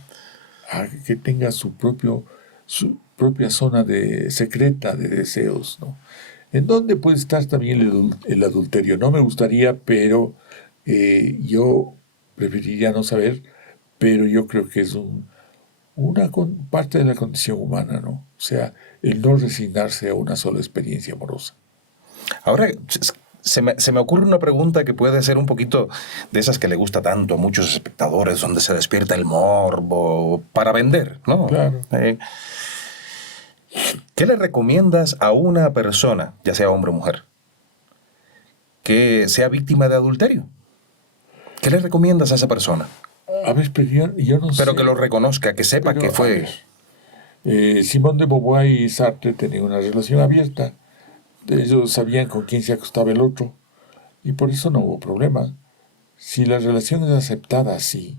Que tenga su propia zona secreta de deseos, ¿no? ¿En dónde puede estar también el adulterio? No me gustaría, pero yo preferiría no saber, pero yo creo que es parte de la condición humana, ¿no? O sea, el no resignarse a una sola experiencia amorosa. Ahora, se me ocurre una pregunta que puede ser un poquito de esas que le gusta tanto a muchos espectadores, donde se despierta el morbo para vender, ¿no? Claro. ¿Qué le recomiendas a una persona, ya sea hombre o mujer, que sea víctima de adulterio? ¿Qué le recomiendas a esa persona? A ver, pero yo no sé. Pero que lo reconozca, que sepa que fue... Simone de Beauvoir y Sartre tenían una relación abierta. Ellos sabían con quién se acostaba el otro y por eso no hubo problema. Si la relación es aceptada así,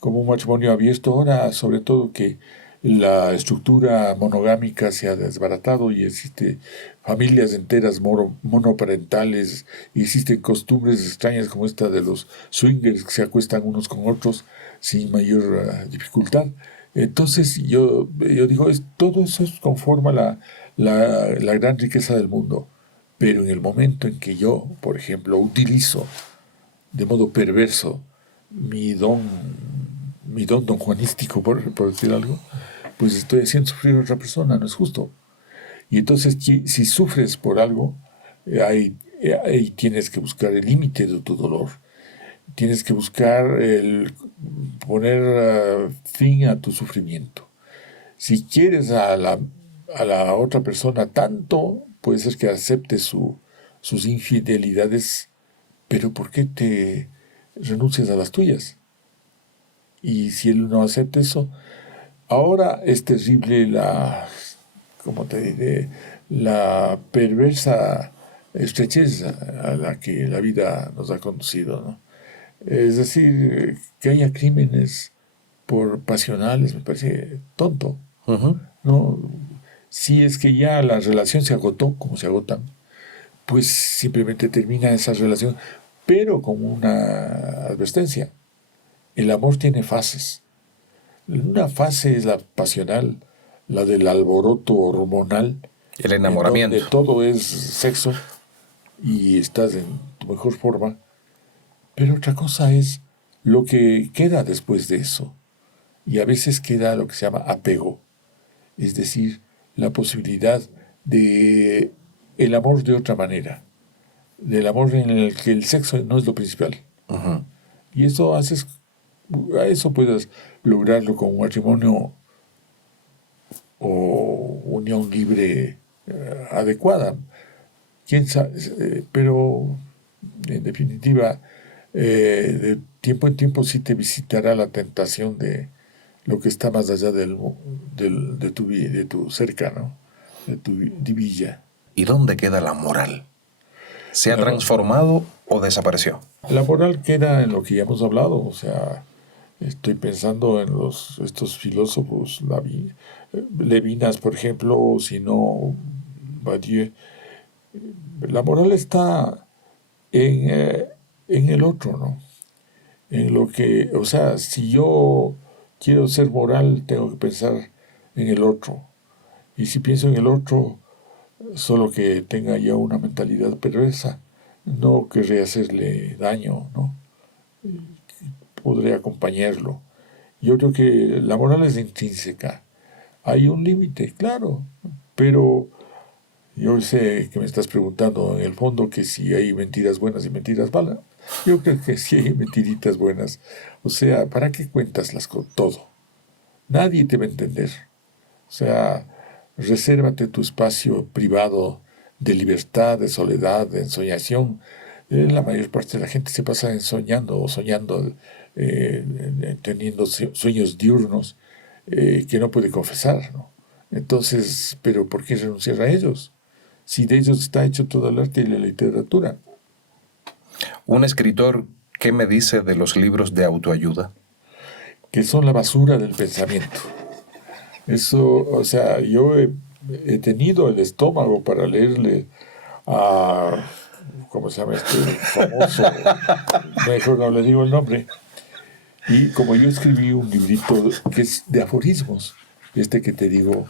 como un matrimonio abierto, ahora sobre todo que la estructura monogámica se ha desbaratado y existen familias enteras monoparentales y existen costumbres extrañas como esta de los swingers que se acuestan unos con otros sin mayor dificultad. Entonces yo digo, todo eso conforma la gran riqueza del mundo. Pero en el momento en que yo, por ejemplo, utilizo de modo perverso mi don juanístico, por decir algo, pues estoy haciendo sufrir a otra persona, no es justo. Y entonces, si sufres por algo, ahí tienes que buscar el límite de tu dolor. Tienes que buscar poner fin a tu sufrimiento. Si quieres a la otra persona tanto, puede ser que acepte sus infidelidades, pero ¿por qué te renuncias a las tuyas? Y si él no acepta eso, ahora es terrible como te diré, la perversa estrechez a la que la vida nos ha conducido, ¿no? Es decir, que haya crímenes por pasionales me parece tonto, ¿no? Si es que ya la relación se agotó, como se agotan, pues simplemente termina esa relación, pero con una advertencia. El amor tiene fases. Una fase es la pasional, la del alboroto hormonal, el enamoramiento, donde todo es sexo y estás en tu mejor forma. Pero otra cosa es lo que queda después de eso. Y a veces queda lo que se llama apego, es decir, la posibilidad de el amor de otra manera, del amor en el que el sexo no es lo principal. Y eso a eso puedes lograrlo con un matrimonio o unión libre adecuada. ¿Quién sabe? Pero en definitiva, de tiempo en tiempo sí te visitará la tentación de lo que está más allá de tu cercano, de tu divilla. ¿Y dónde queda la moral? ¿Se ha transformado o desapareció? La moral queda en lo que ya hemos hablado, o sea, estoy pensando en estos filósofos, Levinas, por ejemplo, o si no, Badiou. La moral está en el otro, ¿no? En lo que, o sea, si yo quiero ser moral, tengo que pensar en el otro. Y si pienso en el otro, solo que tenga ya una mentalidad perversa, no querré hacerle daño, ¿no? Podré acompañarlo. Yo creo que la moral es intrínseca. Hay un límite, claro, Pero yo sé que me estás preguntando en el fondo que si hay mentiras buenas y mentiras malas. Yo creo que sí hay mentiritas buenas. O sea, ¿para qué cuentas todo? Nadie te va a entender. O sea, resérvate tu espacio privado de libertad, de soledad, de ensoñación. La mayor parte de la gente se pasa ensoñando o soñando, teniendo sueños diurnos que no puede confesar, ¿no? Entonces, ¿pero por qué renunciar a ellos? Si de ellos está hecho todo el arte y la literatura. Un escritor, ¿qué me dice de los libros de autoayuda? Que son la basura del pensamiento. Eso, o sea, yo he tenido el estómago para leerle a, ¿cómo se llama este famoso? Mejor no le digo el nombre. Y como yo escribí un librito que es de aforismos, que te digo,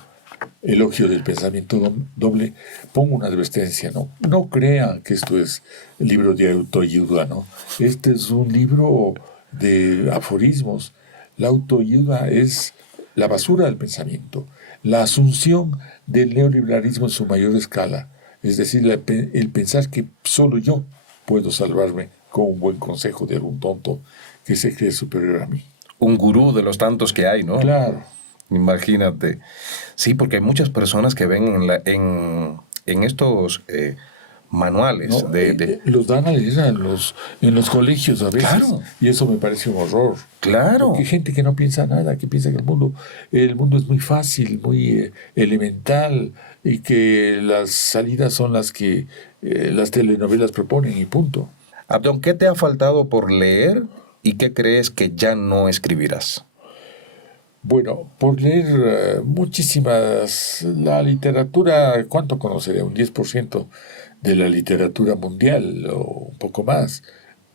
Elogio del Pensamiento Doble, pongo una advertencia, ¿no? No crean que esto es el libro de autoayuda, ¿no? Este es un libro de aforismos. La autoayuda es la basura del pensamiento, la asunción del neoliberalismo en su mayor escala, es decir, el pensar que solo yo puedo salvarme con un buen consejo de algún tonto que se cree superior a mí. Un gurú de los tantos que hay, ¿no? Claro. Imagínate. Sí, porque hay muchas personas que ven en estos manuales ¿No? Los dan a leer en los colegios a veces. Claro. Y eso me parece un horror. Claro. Porque hay gente que no piensa nada, que piensa que el mundo es muy fácil, muy elemental, y que las salidas son las que las telenovelas proponen y punto. Abdón, ¿qué te ha faltado por leer y qué crees que ya no escribirás? Bueno, por leer muchísimas, la literatura, ¿cuánto conoceré? Un 10% de la literatura mundial o un poco más,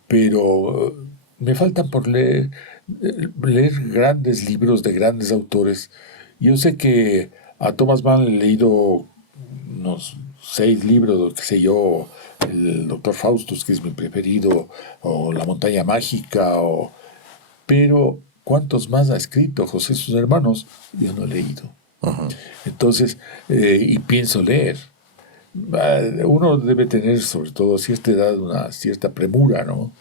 pero me faltan por leer grandes libros de grandes autores. Yo sé que a Thomas Mann le he leído unos 6 libros, qué sé yo, el Doctor Faustus, que es mi preferido, o La Montaña Mágica, pero ¿cuántos más ha escrito José y sus hermanos? Yo no he leído. Uh-huh. Entonces, y pienso leer. Uno debe tener, sobre todo a cierta edad, una cierta premura, ¿no?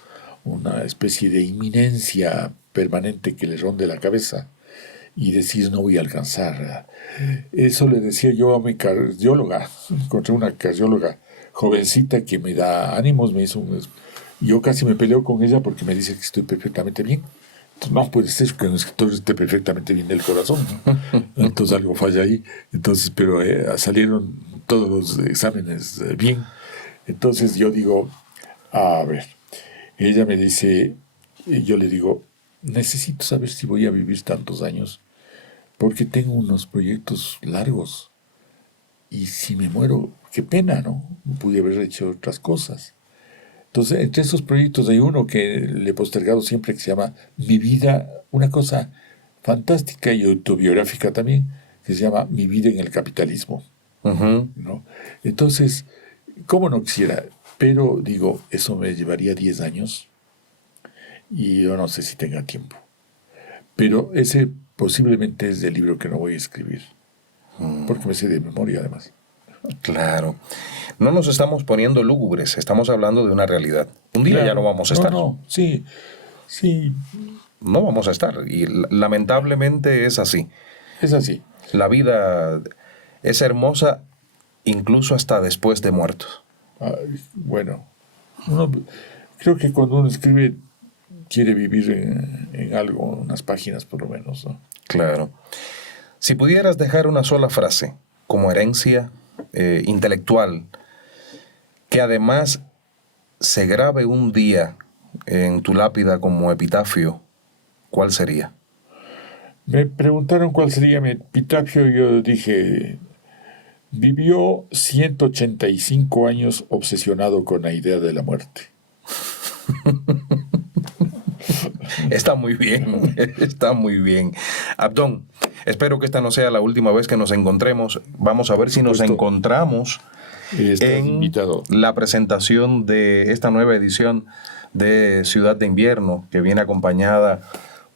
Una especie de inminencia permanente que le ronde la cabeza y decir no voy a alcanzar. Eso le decía yo a mi cardióloga. Encontré una cardióloga jovencita que me da ánimos, yo casi me peleo con ella porque me dice que estoy perfectamente bien. Entonces, no puede ser que un escritor esté perfectamente bien del corazón, ¿no? Entonces algo falla ahí. Entonces, pero salieron todos los exámenes bien. Entonces yo digo, a ver, ella me dice, yo le digo, necesito saber si voy a vivir tantos años, porque tengo unos proyectos largos. Y si me muero, qué pena, ¿no? Pude haber hecho otras cosas. Entonces, entre esos proyectos hay uno que le he postergado siempre, que se llama Mi vida, una cosa fantástica y autobiográfica también, que se llama Mi vida en el capitalismo. Uh-huh. ¿No? Entonces, ¿cómo no quisiera? Pero digo, eso me llevaría 10 años y yo no sé si tenga tiempo. Pero ese posiblemente es el libro que no voy a escribir, porque me sé de memoria además. Claro. No nos estamos poniendo lúgubres, estamos hablando de una realidad. Un día Claro. ya no vamos a estar. No, sí. No vamos a estar. Y lamentablemente es así. Es así. La vida es hermosa incluso hasta después de muertos. Bueno, creo que cuando uno escribe quiere vivir en algo, unas páginas por lo menos, ¿no? Claro. Si pudieras dejar una sola frase como herencia intelectual, que además se grabe un día en tu lápida como epitafio, ¿cuál sería? Me preguntaron cuál sería mi epitafio y yo dije, vivió 185 años obsesionado con la idea de la muerte. Está muy bien, está muy bien. Abdón, espero que esta no sea la última vez que nos encontremos. Vamos a ver si nos encontramos en invitado. La presentación de esta nueva edición de Ciudad de Invierno, que viene acompañada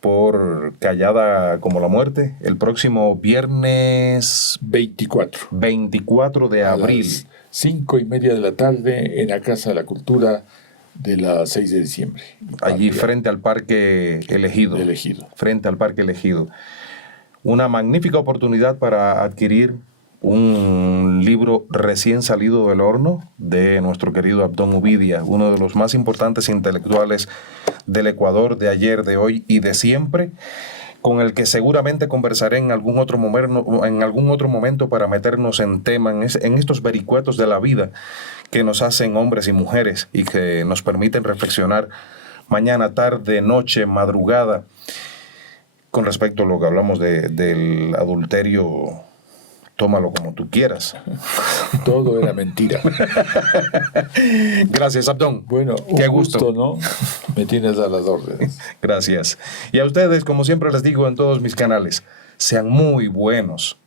por Callada como la muerte, el próximo viernes 24 de abril. 5:30 de la tarde en la Casa de la Cultura de la 6 de diciembre. Allí frente al Parque Elegido. Frente al Parque Elegido. Una magnífica oportunidad para adquirir un libro recién salido del horno de nuestro querido Abdón Ubidia, uno de los más importantes intelectuales del Ecuador de ayer, de hoy y de siempre, con el que seguramente conversaré en algún otro momento para meternos en tema, en estos vericuetos de la vida que nos hacen hombres y mujeres y que nos permiten reflexionar mañana, tarde, noche, madrugada, con respecto a lo que hablamos del adulterio. Tómalo como tú quieras. Todo era mentira. Gracias, Abdón. Bueno, qué gusto, ¿no? Me tienes a las órdenes. Gracias. Y a ustedes, como siempre les digo en todos mis canales, sean muy buenos.